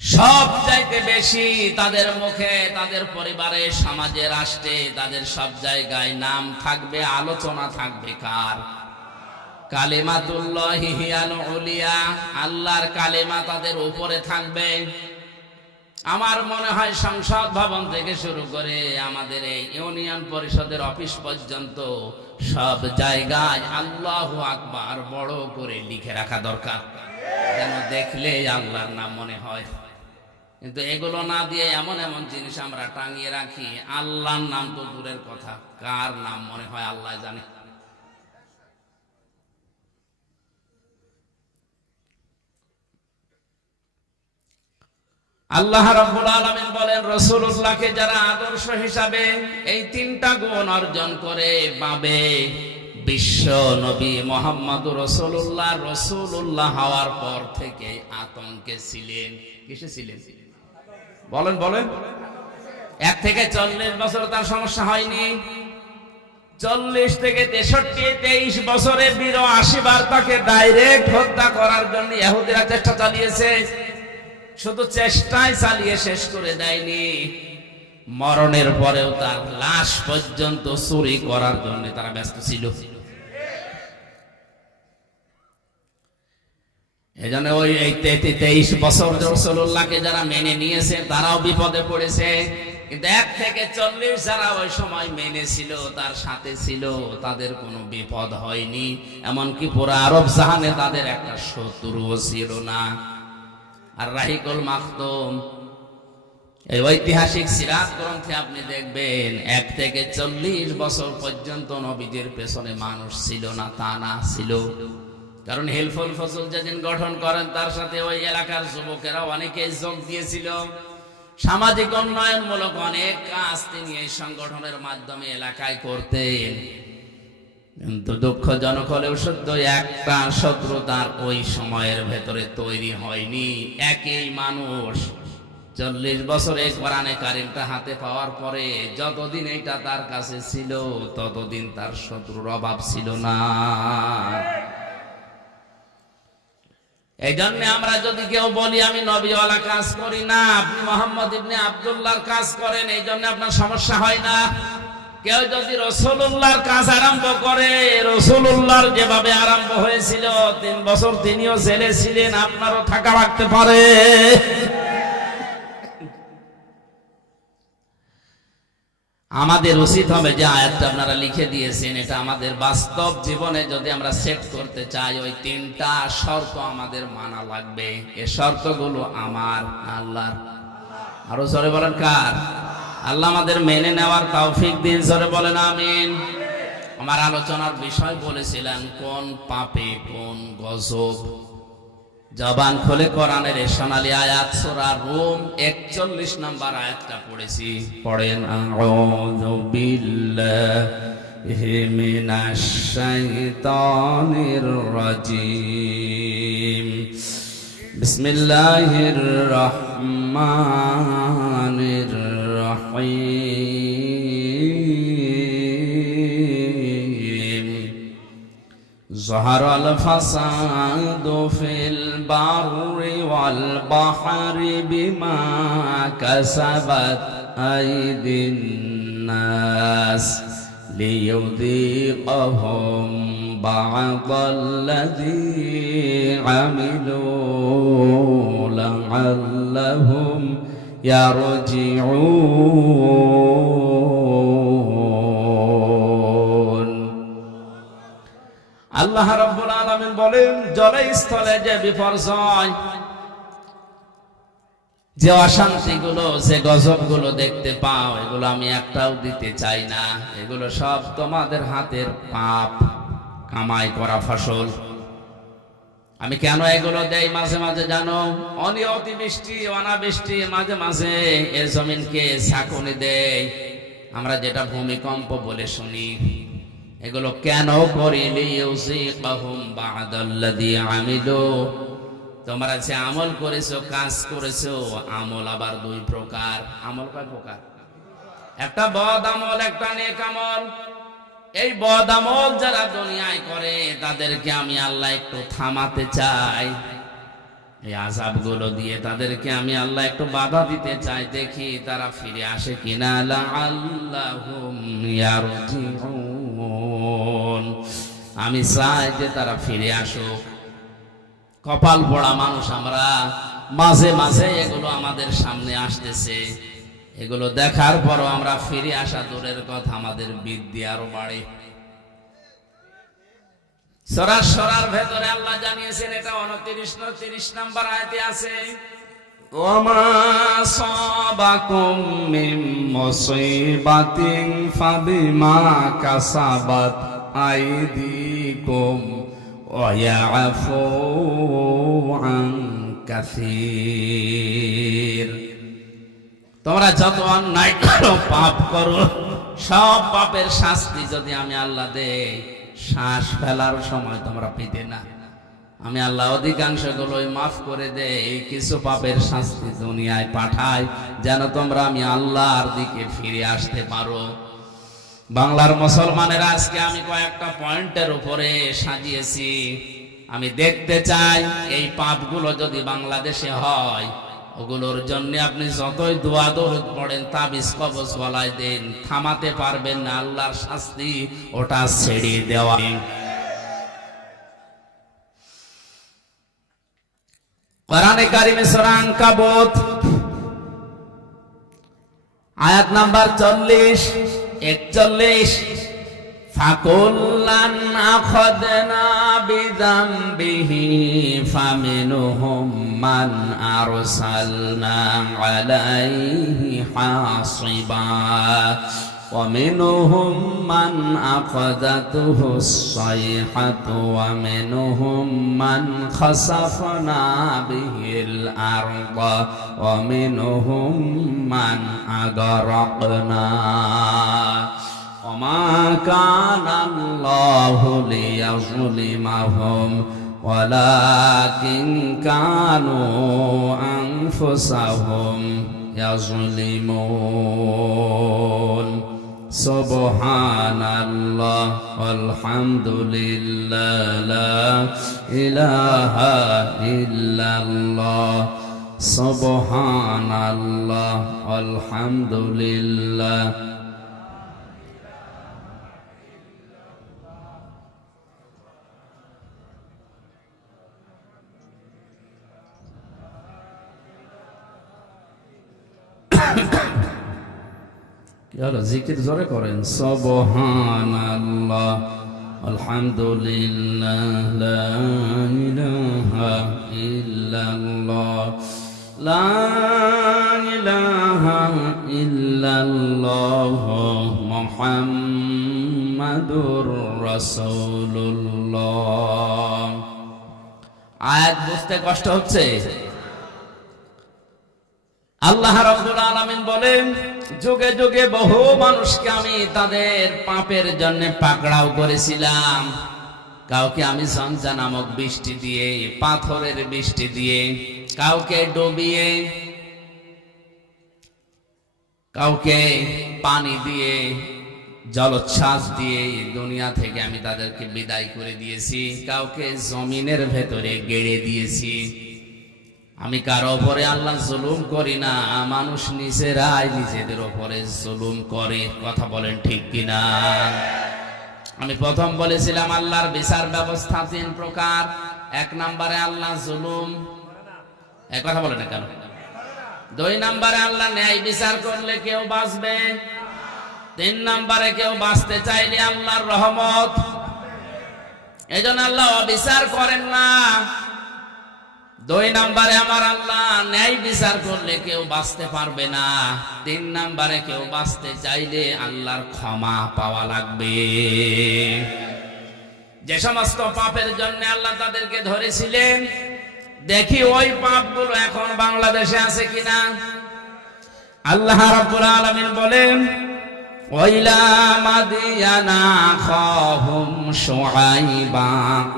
সব চাইতে বেশি তাদের মুখে, তাদের পরিবারে, সমাজে, রাষ্ট্রে, তাদের সব জায়গায় নাম থাকবে, আলোচনা থাকবে কার? কালিমাতুল্লাহি হিয়াল উলিয়া, আল্লাহর কালিমা তাদের উপরে থাকবে। আমার মনে হয় সংসদ ভবন থেকে শুরু করে আমাদের এই ইউনিয়ন পরিষদের অফিস পর্যন্ত সব জায়গায় আল্লাহু আকবার বড় করে লিখে রাখা দরকার, যেন দেখলে আল্লাহর নাম মনে হয়। কিন্তু এগুলো না দিয়ে এমন এমন জিনিস আমরা টাঙিয়ে রাখি, আল্লাহর নাম তো দূরের কথা, কার নাম মনে হয় আল্লাহ জানে। আল্লাহ রাব্বুল আলামিন বলেন, রাসূলুল্লাহকে যারা আদর্শ হিসাবে এই তিনটা গুণ অর্জন করে পাবে, বিশ্ব নবী মুহাম্মদুর রাসূলুল্লাহ রাসূলুল্লাহ হওয়ার পর থেকে আতঙ্কে ছিলেন। কিসে ছিলেন? বলেন বলেন। 1 থেকে 40 বছর তার সমস্যা হয়নি। 40 থেকে 63, 23 বছরে 82 বার তাকে ডাইরেক্ট হত্যা করার জন্য ইহুদিরা চেষ্টা চালিয়েছে। শুধু চেষ্টাই চালিয়ে শেষ করে দেয়নি, মরণের পরেও তার লাশ পর্যন্ত চুরি করার জন্য তারা ব্যস্ত ছিল। এজন্য ওই 23 বছর রাসূলুল্লাহকে যারা মেনে নিয়েছে তারাও বিপদে পড়েছে। কিন্তু 1 থেকে 40 যারা ওই সময় মেনেছিল, তার সাথে ছিল, তাদের কোনো বিপদ হয়নি। এমনকি পুরো আরব জাহানে তাদের একটা শত্রুও ছিল না। আর রাহিকুল মাখতুম, এই ঐতিহাসিক সিরাত গ্রন্থে আপনি দেখবেন 1 থেকে 40 বছর পর্যন্ত নবীদের পেছনে মানুষ ছিল না, তা না ছিল। কারণ হেলফুল ফজল যেদিন গঠন করেন তার সাথে ওই এলাকার যুবকেরা অনেকে যোগ দিয়েছিল। সামাজিক উন্নয়নমূলক অনেক কাজ তিনি এই সংগঠনের মাধ্যমে এলাকায় করতেন। কিন্তু দুঃখজনক হলেও সত্য, একটা শত্রু তার ওই সময়ের ভেতরে তৈরি হয়নি। একই মানুষ 40 বছরে কোরআনে কারিমটা হাতে পাওয়ার পরে যতদিন এটা তার কাছে ছিল ততদিন তার শত্রুর অভাব ছিল না। এই জন্য আমরা যদি কেউ বলি আমি নবীওয়ালা কাজ করি না, আপনি মোহাম্মদ ইবনে আব্দুল্লাহর কাজ করেন, এই জন্য আপনার সমস্যা হয় না। কেউ যদি রাসূলুল্লাহর কাজ আরম্ভ করে, রাসূলুল্লাহর যেভাবে আরম্ভ হয়েছিল 3 বছর তিনিও জেলে ছিলেন, আপনারও থাকা রাখতে পারে। আমাদের উচিত হবে যে আয়াতটা আপনারা লিখে দিয়েছেন, এটা আমাদের বাস্তব জীবনে যদি আমরা সেট করতে চাই, ওই 3টা শর্ত আমাদের মানা লাগবে। এই শর্তগুলো আমার আল্লাহর। আরো জোরে বলেন কার? আল্লাহ আমাদের মেনে নেওয়ার তৌফিক দিন, জোরে বলেন আমিন। আমার আলোচনার বিষয় বলেছিলেন কোন পাপে কোন গজব। জবান খুলে কোরআনের এই সোনালী আয়াত সূরা রুম 41 নম্বর আয়াতটা পড়েছি, পড়েন। আউযু বিল্লাহি মিনাশ শাইতানির রাজিম, বিসমিল্লাহির রহমানির রহিম। যাহারাল ফাসাদু ফিল বাররি ওয়াল বাহরি বিমা কাসাবাত আইদিন নাস লিইউযীকাহুম বা'দাল্লাযী আমিলু লা'আল্লাহুম ইয়ারজিউন। আল্লাহ রাব্বুল আলামিন বলেন, জলে স্থলে যে বিপর্যয়, যে অশান্তিগুলো, যে গজবগুলো দেখতে পাও, এগুলো আমি একটাও দিতে চাই না। এগুলো সব তোমাদের হাতের পাপ কামাই করা ফসল। আমি কেন এগুলো দেই মাঝে মাঝে জানো? অতিবৃষ্টি, অনাবৃষ্টি, মাঝে মাঝে এর জমিনকে ঝাঁকুনি দেয়, আমরা যেটা ভূমিকম্প বলে শুনি। এগুলো কেন করি? লিইউযীকাহুম বা'দাল্লাযী আমিলু, তোমরা যে আমল করেছো, কাজ করেছো, আমল আবার 2 প্রকার। আমল কয় প্রকার? একটা বদ আমল, একটা নেক আমল। এই বদামল যারা দুনিয়ায় করে তাদেরকে আমি আল্লাহ একটু থামাতে চাই, এই আযাবগুলো দিয়ে তাদেরকে আমি আল্লাহ একটু বাধা দিতে চাই, দেখি তারা ফিরে আসে কিনা। লাআল্লাহুম ইয়ারজিউন, আমি চাই যে তারা ফিরে আসুক। কপাল পোড়া মানুষ আমরা, মাঝে মাঝে এগুলো আমাদের সামনে আসতেছে, এগুলো দেখার পরও আমরা ফিরে আসা দূরের কথা, আমাদের বিদ্যা আরো বাড়ে। সূরা সূরার ভেতরে আল্লাহ জানিয়েছেন, এটা 29 নম্বর আয়াতে আছে, ওমা সাবাকুম মিন মুসিবাতিন ফাবিমা কাসাবাত আইদিকুম ওয়া ইয়াফু আন কাসীর। তোমরা যত অন্যায় করো, পাপ করো, সব পাপের শাস্তি যদি আমি আল্লাহ দেই, শ্বাস ফেলার সময় তোমরা পেতে না, আমি আল্লাহ অধিকাংশ গুলোই মাফ করে দেই, কিছু পাপের শাস্তি দুনিয়ায় পাঠাই যেন তোমরা আমি আল্লাহর দিকে ফিরে আসতে পারো। বাংলার মুসলমানেরা আজকে আমি কয়েকটা পয়েন্টের উপরে সাজিয়েছি, আমি দেখতে চাই এই পাপগুলো যদি বাংলাদেশে হয়, ওগুলোর জন্য আপনি যতই দোয়া দরুদ পড়েন, তাবিজ কবজ গলায় দেন, থামাতে পারবেন না আল্লাহর শাস্তি ওটা ছেড়ে দেওয়া। কোরআনে কারিমে সূরা আনকাবুত আয়াত নাম্বার 40-41, ফাকুল্লান আখাযনা বিযামবিহি ফামিনহুম মান আরসালনা আলাইহি হাসিবা ওয়া মিনহুম মান আখাযাতুহু সাইহাতু ওয়া মিনহুম মান খাসাফনা বিহিল আরদা ওয়া মিনহুম মান আগরাকনা ওমা কানাল্লাহু লিয়াযলিমাহুম ওয়ালাকিন কানু আনফুসাহুম ইয়াযলিমুন। সুবহানাল্লাহ আলহামদুলিল্লাহ লা ইলাহা ইল্লাল্লাহ, সুবহানাল্লাহ আলহামদুলিল্লাহ। জিকির জোরে করেন, সুবহানাল্লাহ আলহামদুলিল্লাহ লা ইলাহা ইল্লাল্লাহ লা ইলাহা ইল্লাল্লাহ মুহাম্মাদুর রাসূলুল্লাহ। আয়াত বুঝতে কষ্ট হচ্ছে? আল্লাহ রাব্বুল আলামিন বলেন, যুগে যুগে বহু মানুষকে আমি তাদের পাপের জন্য পাকড়াও করেছিলাম। কাউকে আমি ঝঞ্ঝা নামক বৃষ্টি দিয়ে, পাথরের বৃষ্টি দিয়ে, কাউকে ডুবিয়ে, কাউকে পানি দিয়ে, জলোচ্ছ্বাস দিয়ে দুনিয়া থেকে আমি তাদেরকে বিদায় করে দিয়েছি, কাউকে জমিনের ভেতরে গেড়ে দিয়েছি। আমি কারো উপরে আল্লাহ জুলুম করি না, মানুষ নিজেরাই নিজেদের উপরে জুলুম করে। কথা বলেন ঠিক কিনা? আমি প্রথম বলেছিলাম আল্লাহর বিচার ব্যবস্থা 3 প্রকার। 1 নম্বরে আল্লাহ জুলুম, এক কথা বলে না কেন? 2 নম্বরে আল্লাহ ন্যায় বিচার করলে কেউ বাঁচবে। 3 নম্বরে কেউ বাঁচতে চাইলে আল্লাহর রহমত। এইজন্য আল্লাহ অবিচার করেন না। 2 নম্বরে আমার আল্লাহ ন্যায় বিচার করলে কেউ বাঁচতে পারবে না। 3 নম্বরে কেউ বাঁচতে চাইলে আল্লাহর ক্ষমা পাওয়া লাগবে। যে সমস্ত পাপের জন্য আল্লাহ তাদেরকে ধরেছিলেন, দেখি ওই পাপগুলো এখন বাংলাদেশে আছে কিনা। আল্লাহ রাব্বুল আলামিন বলেন, وإلى مدين أخاهم شعيبا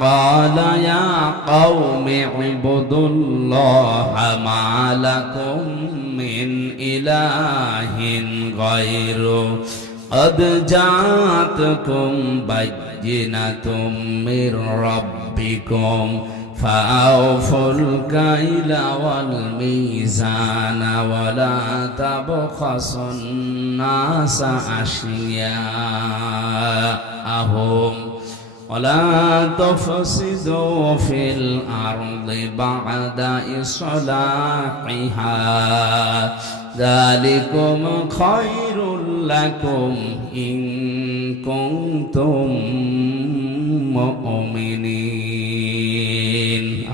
قال يا قوم اعبدوا الله ما لكم من إله غيره قد جاءتكم بينة من ربكم فأوفوا الكيل والميزان ولا تبخسوا الناس أشياءهم ولا تفسدوا في الأرض بعد إصلاحها ذلكم خير لكم إن كنتم মুমিনিন।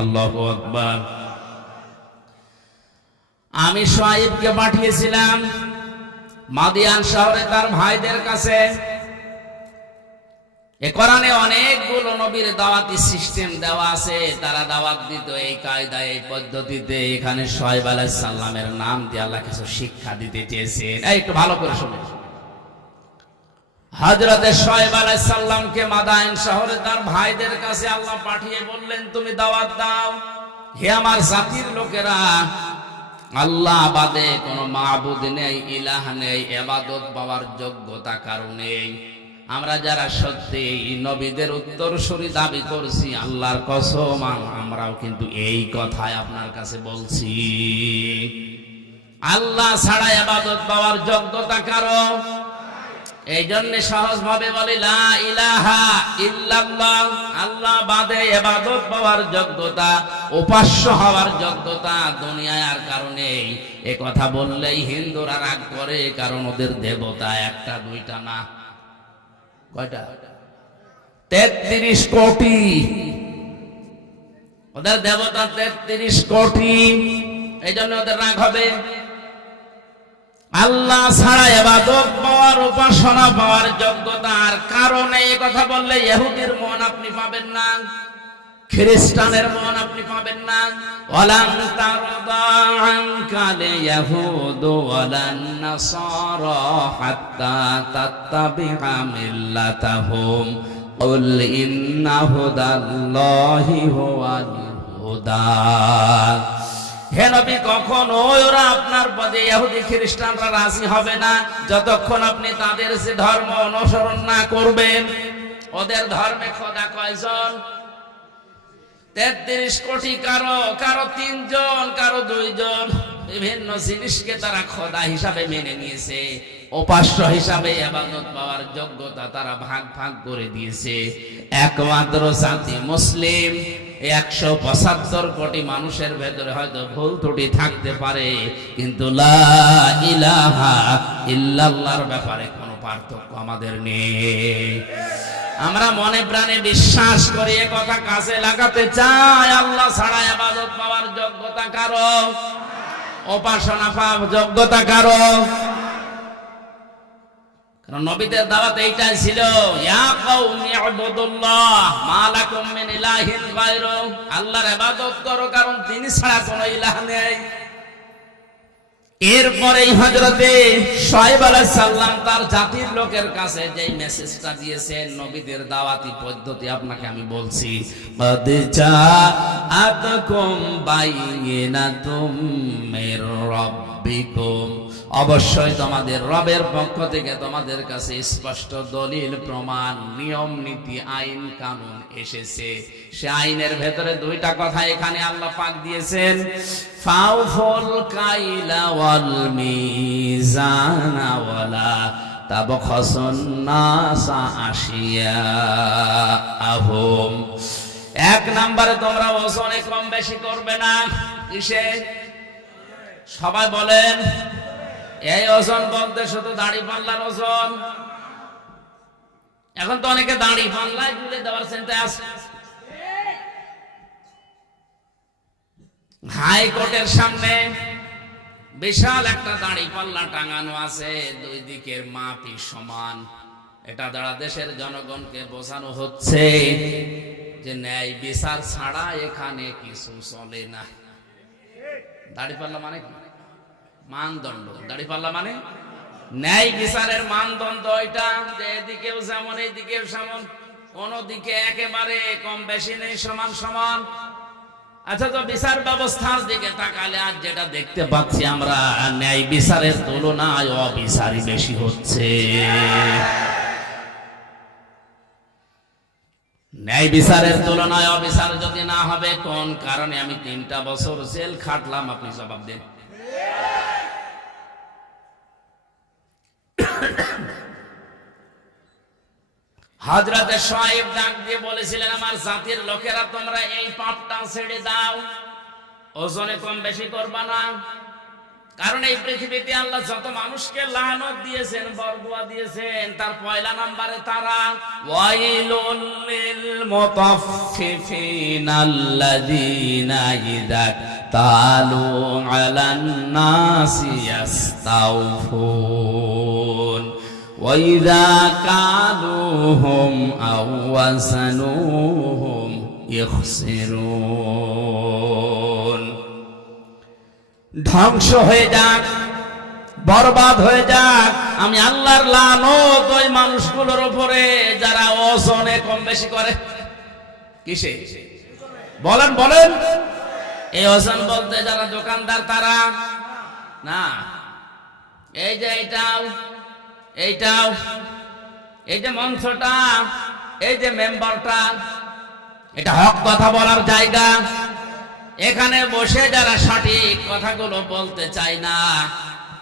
আল্লাহু আকবার। আমি শুআয়বকে পাঠিয়েছিলাম মাদিয়ান শহরে তার ভাইদের কাছে। এ কোরআনে অনেকগুলো নবীর দাওয়াতি সিস্টেম দেওয়া আছে, তারা দাওয়াত দিত এই কায়দায়, এই পদ্ধতিতে। এখানে শুআয়ব আলাইহিস সালামের নাম দিয়ে আল্লাহ কিছু শিক্ষা দিতে চেয়েছেন। একটু ভালো করে শুনুন। হযরতে শুআয়ব আলাইহিস সালামকে মাদায়েন শহরে তার ভাইদের কাছে আল্লাহ পাঠিয়ে বললেন, তুমি দাওয়াত দাও, হে আমার জাতির লোকেরা, আল্লাহ বাদে কোনো মাবুদ নেই, ইলাহ নেই, ইবাদত পাওয়ার যোগ্যতা কারো নেই। আমরা যারা সত্যি নবীদের উত্তরসূরি দাবি করছি, আল্লাহর কসম আমরাও কিন্তু এই কথাই আপনার কাছে বলছি। আল্লাহ ছাড়া ইবাদত পাওয়ার যোগ্যতা কারো। এই জন্য সহজ ভাবে বলি, লা ইলাহা ইল্লাল্লাহ, আল্লাহ বাদে ইবাদত পাওয়ার যোগ্যতা, উপাস্য হওয়ার যোগ্যতা দুনিয়ায় আর কারণে। এ কথা বললেই হিন্দুরা রাগ করে, কারণ ওদের দেবতা একটা দুইটা না, কয়টা? 33 কোটি। ওদের দেবতা 33 কোটি। এই জন্য ওদের রাগ হবে। আল্লাহ ছাড়া ইবাদত পাওয়ার, উপাসনা পাওয়ার যোগ্যতার কারণে এই কথা বললে ইহুদির মন আপনি পাবেন না, খ্রিস্টানের মন আপনি পাবেন না। ওয়ালান তারদা আনকাল ইয়াহুদু ওয়ালান নাসারা হাত্তা তাত্তাবিআ মিল্লাতাহুম কুল ইন্না হুদাল্লাহি হুয়াল হুদা। হে নবী, কখনো ওরা আপনার পদে ইহুদি খ্রিস্টানরা রাজি হবে না যতক্ষণ আপনি তাদের যে ধর্ম অনুসরণ না করবেন। ওদের ধর্মে খোদা কয়জন? 33 কোটি। কারো 3 জন, কারো 2 জন। বিভিন্ন জিনিসকে তারা খোদা হিসাবে মেনে নিয়েছে, উপাস্য হিসাবে ইবাদত পাওয়ার যোগ্যতা তারা ভাগ ভাগ করে দিয়েছে। একমাত্র জাতি মুসলিম। 175 কোটি মানুষের ভেতরে হয়তো ভুল ত্রুটি থাকতে পারে, কিন্তু লা ইলাহা ইল্লাল্লাহর ব্যাপারে কোনো পার্থক্য আমাদের নেই। আমরা মনে প্রাণে বিশ্বাস করি, এ কথা কাজে লাগাতে চাই। আল্লাহ ছাড়া ইবাদত পাওয়ার যোগ্যতা কারো, উপাসনা পাওয়ার যোগ্যতা কারো। কারণ নবীদের দাওয়াত এইটাই ছিল, ইয়া কওমি ইবুদুল্লাহ মা লাকুম মিন ইলাহিন গায়রু, আল্লাহর ইবাদত করো, কারণ তিনি ছাড়া কোনো ইলাহ নেই। এরপরেই হযরতে শুআয়ব আলাইহিস সালাম তার জাতির লোকের কাছে যে মেসেজটা দিয়েছেন, নবীদের দাওয়াতি পদ্ধতি আপনাকে আমি বলছি। ক্বাদ জাআতকুম বাইয়িনাতুম মির রাব্বিকুম, অবশ্যই তোমাদের রবের পক্ষ থেকে তোমাদের কাছে স্পষ্ট দলিল, প্রমাণ, নিয়ম নীতি, আইন কানুন এসেছে। সে আইনের ভেতরে 2টা কথা এখানে আল্লাহ পাক দিয়েছেন, ফাউফুল কাইলা ওয়াল মিজানা ওয়ালা তাবখাসুন নাসা আশিয়াআহুম। 1 নম্বরে তোমরা ওজনে কম বেশি করবে না। কিসে? সবাই বলেন। এই ওজন বলতে শুধু দাড়ি পাল্লার ওজন। এখন তো অনেকে দাড়ি পাল্লায় তুলে দেওয়ার চিন্তায় আছে। হাইকোর্টের সামনে বিশাল একটা দাড়ি পাল্লা টাঙানো আছে, 2 দিকের মাপই সমান। এটা দ্বারা দেশের জনগণকে বোঝানো হচ্ছে যে ন্যায় বিচার ছাড়া এখানে কিছু চলে না। দাড়ি পাল্লা মানে কি? মানদণ্ড। দাড়ি পাল্লা মানে ন্যায় বিচারের মানদণ্ড। এটা যে এদিকেও যেমন এইদিকেও সমান, কোন দিকে একেবারে কম বেশি নেই, সমান সমান। আচ্ছা, তো বিচার ব্যবস্থার দিকে তাকালে আজ যেটা দেখতে পাচ্ছি আমরা, ন্যায় বিচারের তুলনায় অবিচারই বেশি হচ্ছে। ন্যায় বিচারের তুলনায় অবিচার যদি না হবে, কোন কারণে আমি 3টা বছর জেল খাটলাম, আপনি জবাব দেন। হযরতে শুআয়ব ডাক দিয়ে বলেছিলেন, আমার জাতির লোকেরা, তোমরা এই পাপটা ছেড়ে দাও, ওজনে কম বেশি করবা না। কারণ এই পৃথিবীতে আল্লাহ যত মানুষকে লানত দিয়েছেন, বরদুয়া দিয়েছেন, তার পয়লা নম্বরে তারা। ওয়াইলুল লিল মুতাফফিফিনা আল্লাযীনা ইযা তালু আলান নাসি ইস্তাওফুন ওয়া ইযা কালুহুম আও ওয়াসানুহুম ইখসিরুন। ধ্বংস হয়ে যাক, বরবাদ হয়ে যাক, আমি আল্লাহর লানত ওই মানুষগুলোর উপরে যারা ওজনে কম বেশি করে। কিসে বলেন বলেন? এই ওজন বলতে যারা দোকানদার তারা না, এই যে এইটাও এইটাও, এই যে মঞ্চটা, এই যে মেম্বারটা, এটা হক কথা বলার জায়গা। এখানে বসে যারা সঠিক কথাগুলো বলতে চায় না,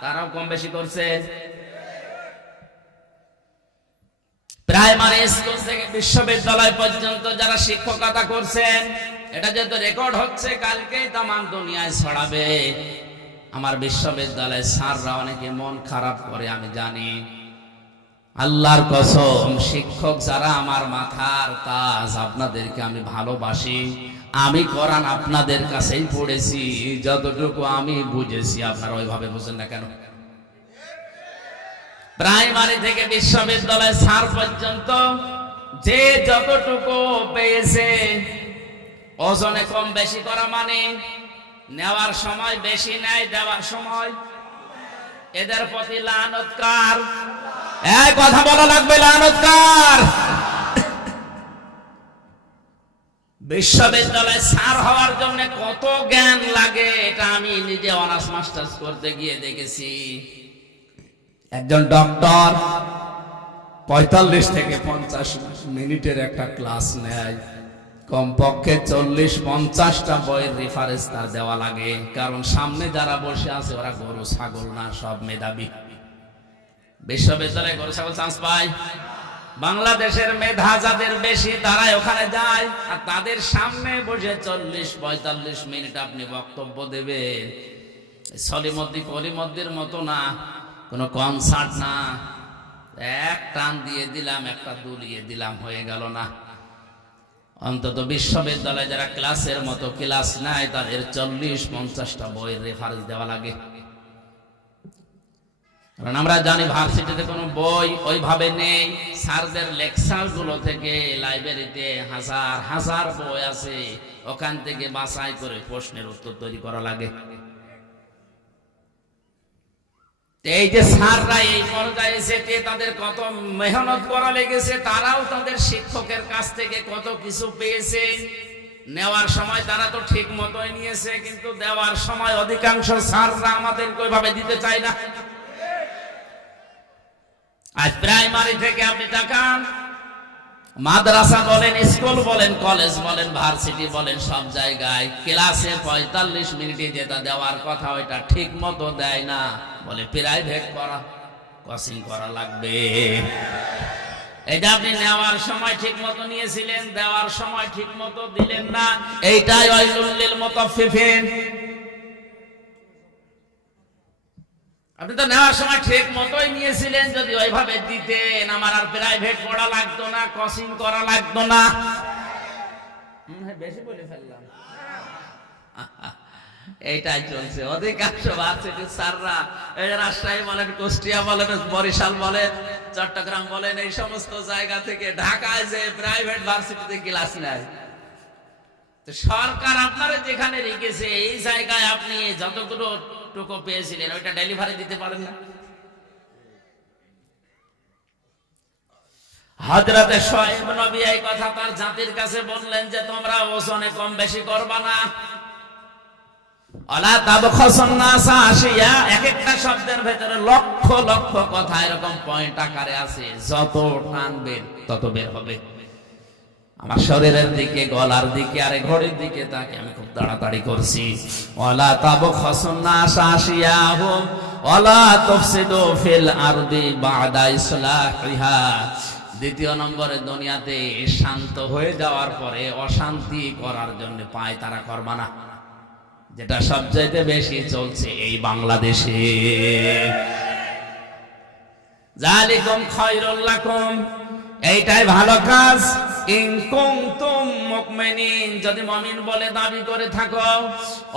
তারাও কম বেশি করছে। প্রাইমারি স্কুল থেকে বিশ্ববিদ্যালয় পর্যন্ত যারা শিক্ষকতা করছেন, এটা যেহেতু রেকর্ড হচ্ছে, কালকেই তাম দুনিয়ায় ছড়াবে। আমার বিশ্ববিদ্যালয়ের স্যাররা অনেকে মন খারাপ করে, আমি জানি। আল্লাহর কসম, শিক্ষক যারা আমার মাথার তাজ, আপনাদেরকে আমি ভালোবাসি। আমি কোরআন আপনাদের কাছেই পড়েছি, যতটুকু আমি বুঝেছি, আপনারা ওইভাবে বুঝেন না কেন? প্রাইমারি থেকে বিশ্ববিদ্যালয় স্যার পর্যন্ত যে যতটুকু পেয়েছে, ওজনে কম বেশি করা মানে নেওয়ার সময় বেশি নেয়, দেওয়ার সময়। এদের প্রতি লানত কার? এই কথা বলা লাগবে, লানত কার? বিশ্ববিদ্যালয়ে স্যার হওয়ার জন্য কত জ্ঞান লাগে, এটা আমি নিজে অনার্স মাস্টার্স করতে গিয়ে দেখেছি। একজন ডক্টর 45 থেকে 50 মিনিটের একটা ক্লাস নেয়, কমপক্ষে 40-50টা বইয়ের রেফারেন্স তার দেওয়া লাগে। কারণ সামনে যারা বসে আছে ওরা গরু ছাগল না, সব মেধাবী। বিশ্ববিদ্যালয়ে গরু ছাগল চান্স পায়? বাংলাদেশের মেধা যাদের বেশি, তারাই ওখানে যায়, আর তাদের সামনে বসে 40-45 মিনিট আপনি বক্তব্য দেবেন। সলিমদ্দি কলিমদ্দির মতো না, কোনো কনসার্ট না, এক টান দিয়ে দিলাম, একটা দুলিয়ে দিলাম, হয়ে গেল না। অন্তত বিশ্ববিদ্যালয়ে যারা ক্লাসের মতো ক্লাস নেয়, তাদের 40-50টা বইয়ের রেফারেন্স দেওয়া লাগে। কারণ আমরা জানি ভার্সিটিতে কোনো বই ওইভাবে নেই। স্যারদের লেকচার গুলো থেকে লাইব্রেরিতে হাজার হাজার বই আছে, ওখান থেকে বাছাই করে প্রশ্নের উত্তর তৈরি করা লাগে। এই যে স্যাররা এই পর্যায়ে যেতে তাদের কত মেহনত করা লেগেছে, তারাও তাদের শিক্ষকের কাছ থেকে কত কিছু পেয়েছে। নেওয়ার সময় তারা তো ঠিক মতোই নিয়েছে, কিন্তু দেওয়ার সময় অধিকাংশ স্যাররা আমাদেরকে ওইভাবে দিতে চায় না। আজ প্রাইমারি থেকে আপনি তাকান, মাদ্রাসা বলেন, স্কুল বলেন, কলেজ বলেন, ভার্সিটি বলেন, সব জায়গায় ক্লাসে 45 মিনিটে যেটা দেওয়ার কথা ওইটা ঠিক মতো দেয় না, বলে প্রাইভেট করা, কোচিং করা লাগবে। এটা আপনি নেওয়ার সময় ঠিক মতো নিয়েছিলেন, দেওয়ার সময় ঠিক মতো দিলেন না, এইটাই ওয়াইলুল লিল মুতাফফিফিন। আপনি তো নেওয়ার সময় ঠিক মতোই নিয়েছিলেন, যদি ওইভাবে দিতেন, আমার আর প্রাইভেট পড়া লাগতো না, কোচিং করা লাগতো না। বেশি বলে ফেললাম। এইটাই চলছে অধিকাংশ ভার্সিটির স্যাররা, এই রাজশাহী বলেন, কুষ্টিয়া বলেন, বরিশাল বলেন, চট্টগ্রাম বলেন, এই সমস্ত জায়গা থেকে ঢাকায় যে প্রাইভেট ভার্সিটিতে ক্লাস নেয়। তো সরকার আপনারা যেখানে রেখেছে, এই জায়গায় আপনি যতগুলো টুকু পেয়েছিলেন ওইটা ডেলিভারি দিতে পারেন না। হযরতে শুআয়ব নবী এই কথা তার জাতির কাছে বললেন যে তোমরা ওজনে কম বেশি করবা না। আলা তাবখাসুন নাস আশিয়া, এক একটা শব্দের ভেতরে লক্ষ লক্ষ কথা এরকম পয়েন্ট আকারে আছে, যত টানবেন তত বের হবে। আমার শরীরের দিকে, গলার দিকে, আরে ঘড়ির দিকে তাকে আমি খুব তাড়াতাড়ি করছি। ওয়ালা তাবখাসুন নাস আশিয়াহুম ওয়ালা তুফসিদু ফিল আরদি বা'দা ইসলাহিহা। দ্বিতীয় নম্বরে, দুনিয়াতে শান্ত হয়ে যাওয়ার পরে অশান্তি করার জন্য পায় তারা করবা না, যেটা সবচাইতে বেশি চলছে এই বাংলাদেশে। যালিকুম খায়রুল লাকুম, এইটাই ভালো কাজ। ইন কুনতুম মুমিনিন, যদি মুমিন বলে দাবি করে থাকো,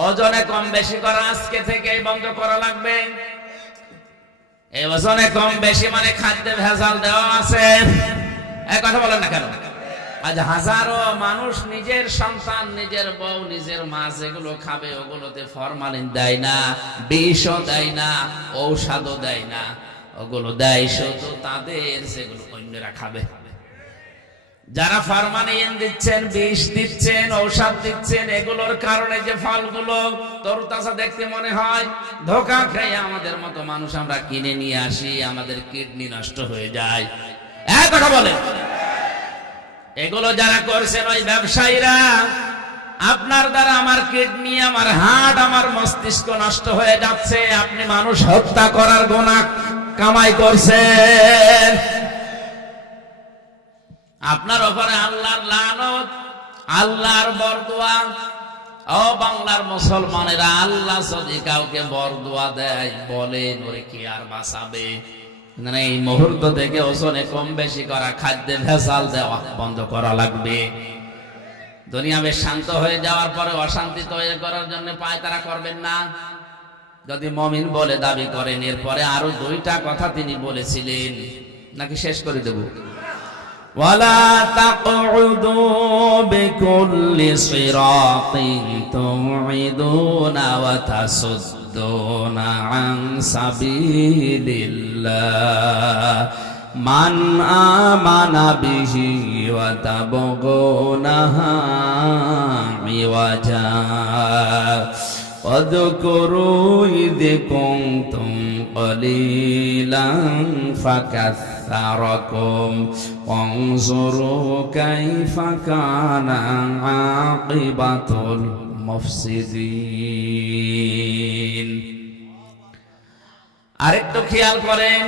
ওজনে কম বেশি করা আজকে থেকেই বন্ধ করা লাগবে। এই ওজনে কম বেশি মানে খাদ্যে ভেজাল দেওয়া আছে, এই কথা বলেন না কেন? আজ হাজারো মানুষ নিজের সন্তান, নিজের বউ, নিজের মা যেগুলো খাবে ওগুলোতে ফরমালিন দেয় না, বিষও দেয় না, ঔষধও দেয় না, ওগুলো দেয় শুধু তাদের যেগুলো অন্যরা খাবে। যারা ফরমালিন দিচ্ছেন, বিষ দিচ্ছেন, ঔষধ দিচ্ছেন, এগুলোর কারণে যে ফলগুলো তরতাজা দেখতে মনে হয়, ধোঁকা খেয়ে আমাদের মতো মানুষ আমরা কিনে নিয়ে আসি, আমাদের কিডনি নষ্ট হয়ে যায়। এক কথা বলে, এগুলো যারা করছেন ওই ব্যবসায়ীরা, আপনার দ্বারা আমার কিডনি, আমার হার্ট, আমার মস্তিষ্ক নষ্ট হয়ে যাচ্ছে, আপনি মানুষ হত্যা করার গুনাহ কামাই করছেন। আপনার উপরে আল্লাহর লানত, আল্লাহর বরদোয়া। ও বাংলার মুসলমানেরা, আল্লাহ যদি কাউকে বরদোয়া দেয়, বলেন ওরে কি আর বাঁচাবে? এই মুহূর্ত থেকে ওজনে কম বেশি করা, খাদ্যে ভেজাল দেওয়া বন্ধ করা লাগবে। দুনিয়া বেশ শান্ত হয়ে যাওয়ার পরে অশান্তি তৈরি করার জন্য পায় তারা করবেন না। যদি মুমিন বলে দাবি করেন, এরপরে আরো দুইটা কথা তিনি বলেছিলেন, নাকি শেষ করে দেব? ওয়ালা তাকউদু বিকুল্লি সিরাতিন তুইদুনা ওয়া তাসুদ্দুনা আন সাবিলিল্লাহ মান আমানা বিহি ওয়া তাবগুনাহা ইওয়াজা واذكروا إذ كنتم قليلا فكثركم وانظروا كيف كان عاقبة المفسدين। আরেকটু খেয়াল করেন,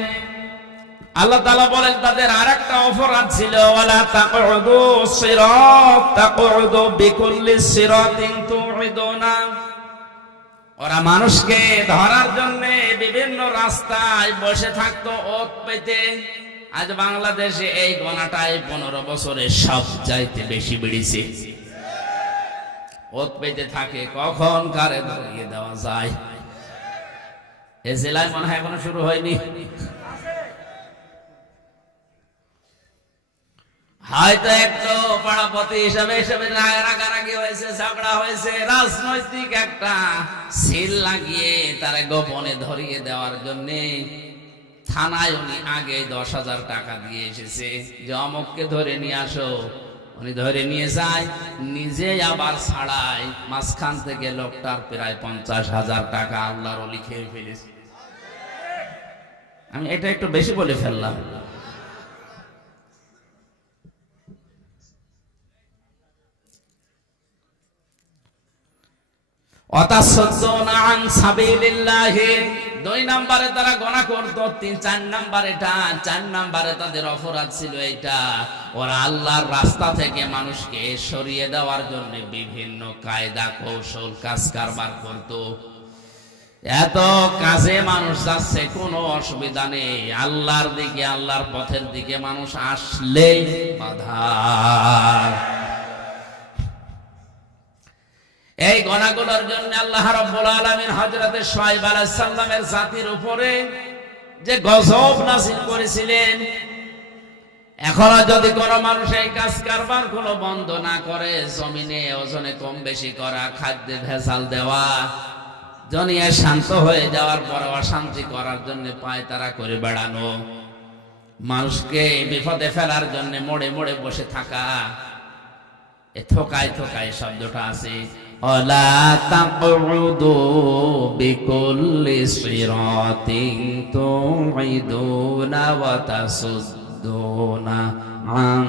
আল্লাহ তাআলা বলেন তাদের আরেকটা অপরাধ ছিল, ওয়ালা তাকউদু সিরাত তাকউদু বিকুল্লি সিরাতিন তুইদুনা। ওরা মানুষকে ধরার জন্য বিভিন্ন রাস্তায় বসে থাকতো ওত পেতে। আজ বাংলাদেশে এই গোনাটাই 15 বছরে সবচাইতে বেশি বেড়েছে। ওত পেতে থাকে, কখন কারে ধরিয়ে দেওয়া যায়। এ জেলায় মনে হয় এখনো শুরু হয়নি। হয়তো একটু পাড়াপতি হিসাবে রাগারাগি হয়েছে, ঝগড়া হয়েছে, রাজনৈতিক একটা সিল লাগিয়ে তারা গোপনে ধরিয়ে দেওয়ার জন্য থানায় উনি আগে 10,000 টাকা দিয়ে এসেছে যে অমুককে ধরে নিয়ে আসো। উনি ধরে নিয়ে যায়, নিজে আবার ছাড়ায়, মাঝখান থেকে লোকটার প্রায় 50,000 টাকা আল্লাহর ওলি খেয়ে ফেলেছে। আমি এটা একটু বেশি বলে ফেললাম। দুই নম্বরে তারা গোনা করত, 3-4 নম্বর এটা, 4 নম্বরে তাদের অপরাধ ছিল এইটা, ওরা আল্লাহর রাস্তা থেকে মানুষকে সরিয়ে দেওয়ার জন্য বিভিন্ন কায়দা কৌশল কাজ কারবার করত। এত কাজে মানুষ যাচ্ছে, কোনো অসুবিধা নেই, আল্লাহর দিকে, আল্লাহর পথের দিকে মানুষ আসলেই বাধা। এই গুনাহগুলোর জন্য আল্লাহ রাব্বুল আলামিন হযরত শুআয়ব আলাইহিস সালামের জাতির উপরে যে গজব নাযিল করেছিলেন। এখনো যদি কোনো মানুষ এই কাজ কারবার গুলো বন্ধ না করে, জমিনে ওজনে কম বেশি করা, খাদ্যে ভেজাল দেওয়া, দুনিয়া শান্ত হয়ে যাওয়ার পর অশান্তি করার জন্য পায় তারা করে বেড়ানো, মানুষকে বিপদে ফেলার জন্য মোড়ে মোড়ে বসে থাকা, এ থোকায় থোকায় শব্দটা আছে। ওয়ালা তাকউদু বিকুল্লি সিরাতিন তুইদুনা ওয়া তাসুদ্দুনা আন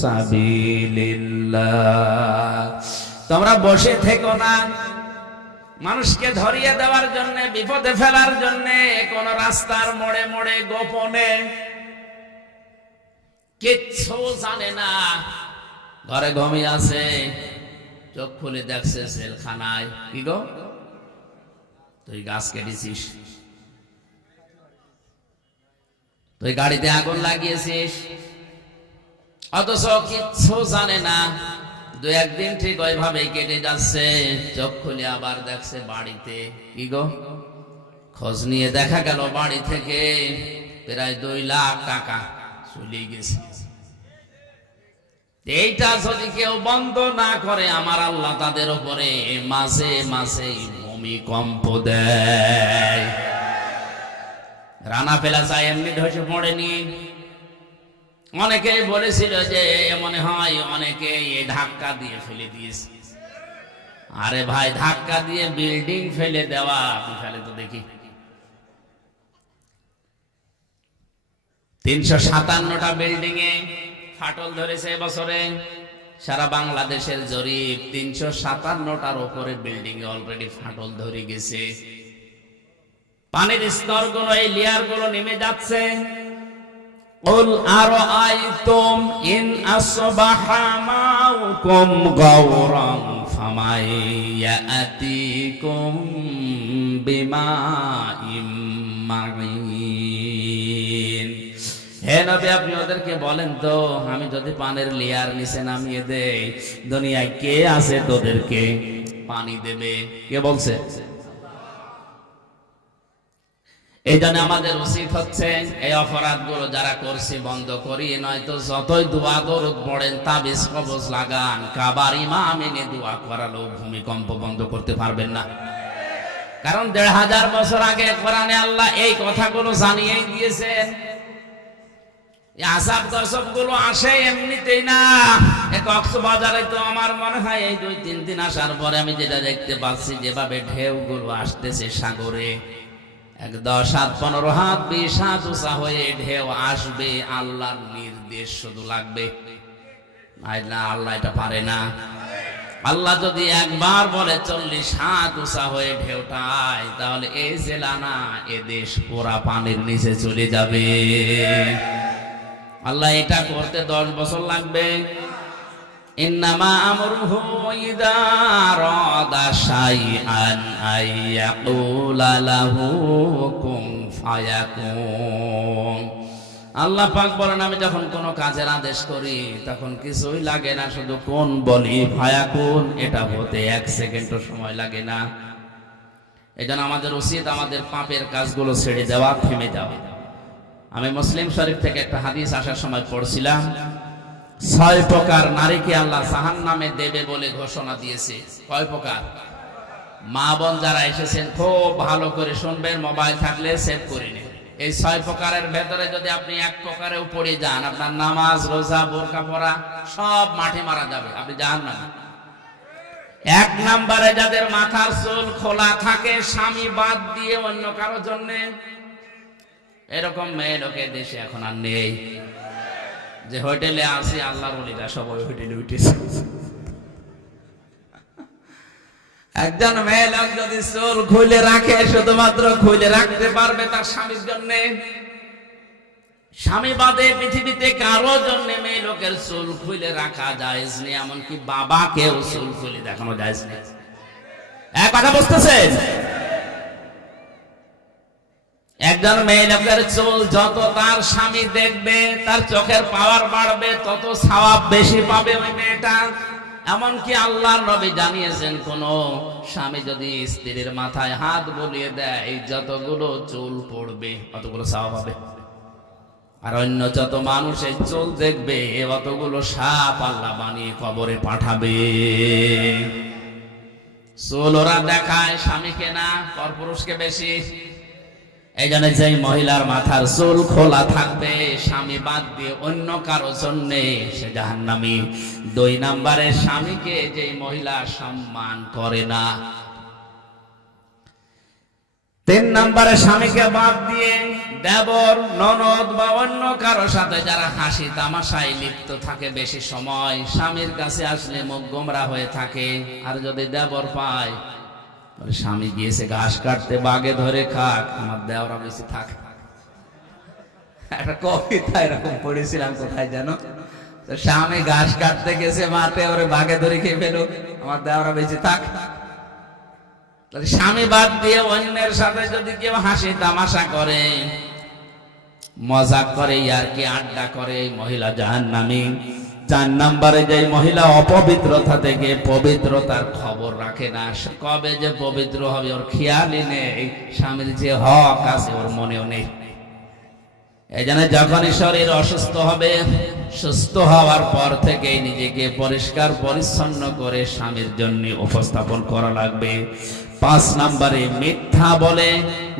সাবিলিল্লাহ। তোমরা বসে থেকো না মানুষকে ধরিয়ে দেওয়ার জন্য, বিপদে ফেলার জন্য কোন রাস্তার মোড়ে মোড়ে গোপনে, কিচ্ছু জানে না, ঘরে ঘুমিয়ে আছে, চোখ খুলে দেখছে জেলখানায়। কি গো, তুই গাছ কেটেছিস, তুই গাড়িতে আগুন লাগিয়েছিস, অথচ কিচ্ছু জানে না। দু একদিন ঠিক ওইভাবে কেটে যাচ্ছে, চোখ খুলে আবার দেখছে বাড়িতে। কি গো, খোঁজ নিয়ে দেখা গেল বাড়ি থেকে প্রায় 2 লাখ টাকা চলে গেছে। এইটা যদি কেউ বন্ধ না করে, আমার আল্লাহ তাদের উপরে মাঝে মাঝে ভূমিকম্প দেয়। রানা প্লাজা এমনি ধসে পড়েনি। অনেকে বলেছিল যে মনে হয় অনেকে এই ধাক্কা দিয়ে ফেলে দিয়েছে। আরে ভাই, ধাক্কা দিয়ে বিল্ডিং ফেলে দেওয়া, আপনি ফেলে তো দেখি। 357টা বিল্ডিং এ ফাটল ধরেছে এবছরে। সারা বাংলাদেশের জরিপ, 357টার উপরে বিল্ডিং এ অলরেডি ফাটল ধরে গেছে। পানির স্তরগুলো, এই লেয়ার গুলো নেমে যাচ্ছে। قل أرأيتم إن أصبح ماؤكم غورا فمن يأتيكم بماء معين। হে নবী, আপনি ওদেরকে বলেন তো, আমি যদি পানির লেয়ার নিচে নামিয়ে দেই, দুনিয়ায় কে আছে তোদেরকে পানি দেবে? কে বলছে? এই জন্য আমাদের উচিত হচ্ছে এই অপরাধগুলো যারা করছি বন্ধ করি, নয়তো যতই দোয়া দরুদ পড়েন, তাবিজ কবজ লাগান, কাবার ইমাম এনে দোয়া করালো, ভূমিকম্প বন্ধ করতে পারবেন না। কারণ 1500 বছর আগে কোরআনে আল্লাহ এই কথাগুলো জানিয়ে দিয়েছেন। এই আযাব গজব গুলো আসে এমনিতেই না। কক্সবাজারে তো আমার মনে হয় এই 2-3 দিন আসার পরে আমি যেটা দেখতে পাচ্ছি, যেভাবে ঢেউগুলো আসতেছে সাগরে, 10 হাত 15 হাত 20 হাত উঁচা হয়ে ঢেউ আসবে, আল্লাহর নির্দেশ শুধু লাগবে। না, আল্লাহ এটা পারে না। আল্লাহ যদি একবার বলে 40 হাত উঁচা হয়ে ঢেউটায়, তাহলে এই জেলা না, এ দেশ পুরা পানির নিচে চলে যাবে। আল্লাহ এটা করতে 10 বছর লাগবে। ইন্নামা আমরুহু ইযা আরাদা শাইআন আইয়াকুলা লাহু কুন ফায়াকুন। আল্লাহ পাক বলেন, আমি যখন কোনো কাজের আদেশ করি তখন কিছুই লাগে না, শুধু কোন বলি, ফায়াকুন, এটা হতে 1 সেকেন্ডও সময় লাগে না। এজন্য আমাদের উচিত আমাদের পাপের কাজগুলো ছেড়ে দেওয়া, থেমে যাওয়া। আমি মুসলিম শরীফ থেকে একটা হাদিস আসার সময় পড়ছিলাম, 6 প্রকার নারীকে আল্লাহ জাহান্নামে দেবে বলে ঘোষণা দিয়েছে। কয় প্রকার? মা বোন যারা এসেছেন খুব ভালো করে শুনবেন, মোবাইল থাকলে সেভ করে নিন। এই 6 প্রকারের ভেতরে যদি আপনি 1 প্রকারেও পড়ে যান, আপনার নামাজ, রোজা, বোরকা পরা সব মাঠে মারা যাবে, আপনি জাহান্নামে। 1 নম্বরে যাদের মাথার চুল খোলা থাকে স্বামী বাদ দিয়ে অন্য কারোর জন্য, এরকম মেয়ে লোকে দেশে এখন আর নেই। যে হোটেলে আসি আল্লাহর ওলিরা সবাই হোটেলে উঠেছে। একজন মেয়ে লোক যদি চুল খুলে রাখে, শুধুমাত্র খুলে রাখতে পারবে তার স্বামীর জন্য, স্বামী বাদে পৃথিবীতে কারো জন্য মেয়ে লোকের চুল খুলে রাখা জায়েজ নেই। এমনকি বাবাকেও চুল খুলে দেখানো জায়েজ নেই। এক কথা বুঝতেছেন? একজন মেয়ে লোকের চুল যত তার স্বামী দেখবে, তার চোখের পাওয়ার বাড়বে, তত সওয়াব বেশি পাবে ওই মেয়েটা। এমনকি আল্লাহর নবী জানিয়েছেন, কোন স্বামী যদি স্ত্রীর মাথায় হাত বুলিয়ে দেয়, যতগুলো চুল পড়বে অতগুলো সওয়াব হবে। আর অন্য যত মানুষের চুল দেখবে, অতগুলো সাপ আল্লাহ বানিয়ে কবরে পাঠাবে। চুল ওরা দেখায় স্বামীকে না, পরপুরুষকে বেশি। এই জন্য যেই মহিলার মাথার চুল খোলা থাকবে স্বামী বাদ দিয়ে অন্য কারো জন্য সে জাহান্নামী। 2 নম্বরে স্বামীকে যেই মহিলা সম্মান করে না। 3 নম্বরে স্বামীকে বাদ দিয়ে দেবর ননদ বা অন্য কারো সাথে যারা হাসি তামাশায় লিপ্ত থাকে বেশি সময়, স্বামীর কাছে আসলে মুখ গোমরা হয়ে থাকে। আর যদি দেবর পায়, স্বামী গিয়েছে ঘাস কাটতে, বাগে ধরে খাক, আমার দেওরা বেশি থাক। একটা কবিতা এরকম পড়েছিলাম কোথায় জানো, স্বামী ঘাস কাটতে গেছে মাঠে, ওরে বাগে ধরে খেয়ে ফেলো, আমার দেওরা বেশি থাক। স্বামী বাদ দিয়ে অন্যের সাথে যদি কেউ হাসি তামাশা করে, মজাক করে, ইয়ারকি আড্ডা করে, মহিলা জাহান্নামী। 4 নম্বরে যে মহিলা অপবিত্রতা থেকে পবিত্রতার খবর রাখে না, কবে যে পবিত্র হবে ওর খেয়ালই নেই, স্বামীর যে হক আছে ওর মনেও নেই। এই জন্য যখনই শরীর অসুস্থ হবে, সুস্থ হওয়ার পর থেকেই নিজেকে পরিষ্কার পরিচ্ছন্ন করে স্বামীর জন্য উপস্থাপন করা লাগবে। 5 নম্বরে মিথ্যা বলে,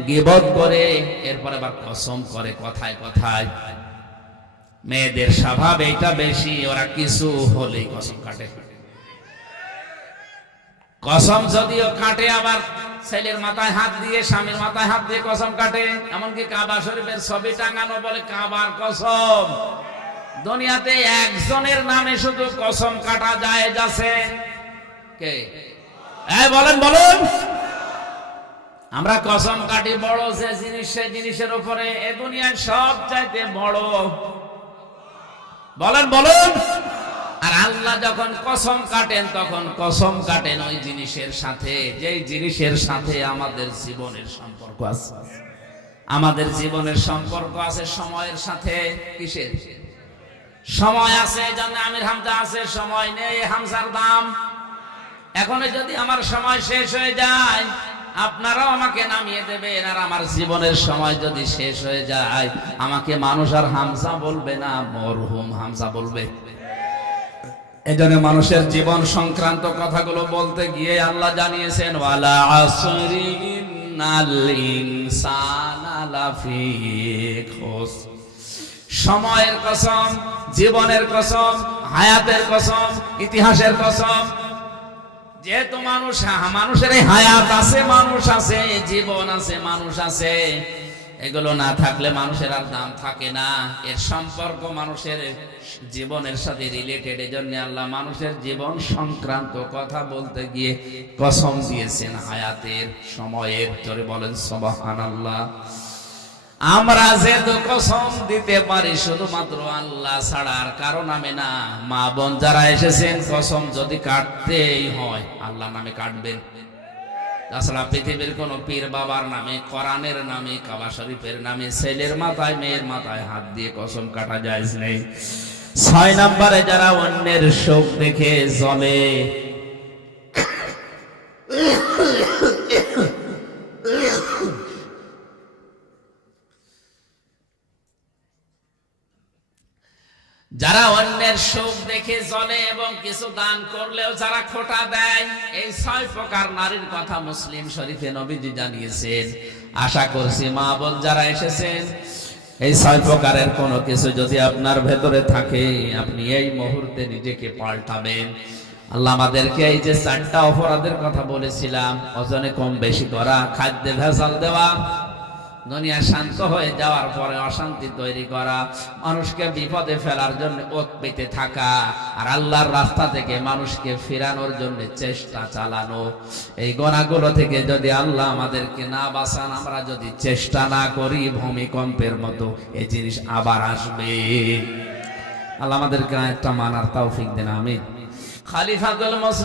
গীবত করে, এরপরে আবার কসম করে কথায় কথায়। মেয়েদের স্বভাব এটা বেশি, ওরা কিছু হলেই কসম কাটে। কসম যদিও কাটে, আবার ছেলের মাথায় হাত দিয়ে, স্বামীর মাথায় হাত দিয়ে কসম কাটে। এমনকি কাবা শরীফের ছবি টাঙানো বলে কাবার কসম। দুনিয়াতে একজনের নামে শুধু কসম কাটা জায়েজ আছে, কে? বলেন বলুন। আমরা কসম কাটি বড় যে জিনিস, সেই জিনিসের উপরে এ দুনিয়ার সব চাইতে বড়, বলেন বলুন। আর আল্লাহ যখন কসম কাটেন, তখন কসম কাটেন ওই জিনিসের সাথে, যেই জিনিসের সাথে আমাদের জীবনের সম্পর্ক আছে। আমাদের জীবনের সম্পর্ক আছে সময়ের সাথে। কিসের সময় আছে? জন্য আমির হামজা আছে, সময় নেই, হামজার দাম। এখন যদি আমার সময় শেষ হয়ে যায়, আপনারাও আমাকে নামিয়ে দেবেন। আর আমার জীবনের সময় যদি শেষ হয়ে যায়, আমাকে মানুষ আর হামজা বলবে না, মরহুম হামজা বলবে। এজন্য মানুষের জীবন সংক্রান্ত কথাগুলো বলতে গিয়ে আল্লাহ জানিয়েছেন, ওয়ালা আসরি ইন্নাল ইনসানা লাফি খুসর। সময়ের কসম, জীবনের কসম, হায়াতের কসম, ইতিহাসের কসম। যেহেতু মানুষের হায়াত আছে, মানুষ আছে, জীবন আছে, মানুষ আছে, এগুলো না থাকলে মানুষের আর দাম থাকে না। এর সম্পর্ক মানুষের জীবনের সাথে রিলেটেড। এজন্য আল্লাহ মানুষের জীবন সংক্রান্ত কথা বলতে গিয়ে কসম দিয়েছেন হায়াতের, সময়ের। জোরে বলেন সুবহানাল্লাহ। আমরা যে কসম দিতে পারি শুধুমাত্র আল্লাহ ছাড়া আর কারো নামে না। মা বোন যারা এসেছেন, কসম যদি কাটতেই হয় আল্লাহ নামে কাটবেন। তাছাড়া পৃথিবীর কোন পীর বাবার নামে, কোরআনের নামে, কাবা শরীফের নামে ছেলের মাথায় মেয়ের মাথায় হাত দিয়ে কসম কাটা জায়েজ নেই। 6 নম্বরে যারা অন্যের শোক দেখে জ্বলে, যারা অন্যের শোক দেখে জ্বলে এবং কিছু দান করলেও যারা খোটা দেয়, এই 6 প্রকার নারীর কথা মুসলিম শরীফে নবীজি জানিয়েছেন। আশা করছি মা বোন যারা এসেছেন, এই 6 প্রকারের কোনো কিছু যদি আপনার ভেতরে থাকে, আপনি এই মুহূর্তে নিজেকে পাল্টাবেন। আল্লাহ আমাদেরকে এই যে 4টা অপরাধের কথা বলেছিলাম, ওজনে কম বেশি করা, খাদ্যে ভেজাল দেওয়া, দুনিয়া শান্ত হয়ে যাওয়ার পরে অশান্তি তৈরি করা, মানুষকে বিপদে ফেলার জন্য ওত পেতে থাকা, আর আল্লাহর রাস্তা থেকে মানুষকে ফেরানোর জন্য চেষ্টা চালানো, এই গুনাহগুলো থেকে যদি আল্লাহ আমাদেরকে না বাঁচান, আমরা যদি চেষ্টা না করি, ভূমিকম্পের মতো এই জিনিস আবার আসবে। আল্লাহ আমাদেরকে একটা মানার তৌফিক দেন, আমিন। খলিফাতুল মুসলিম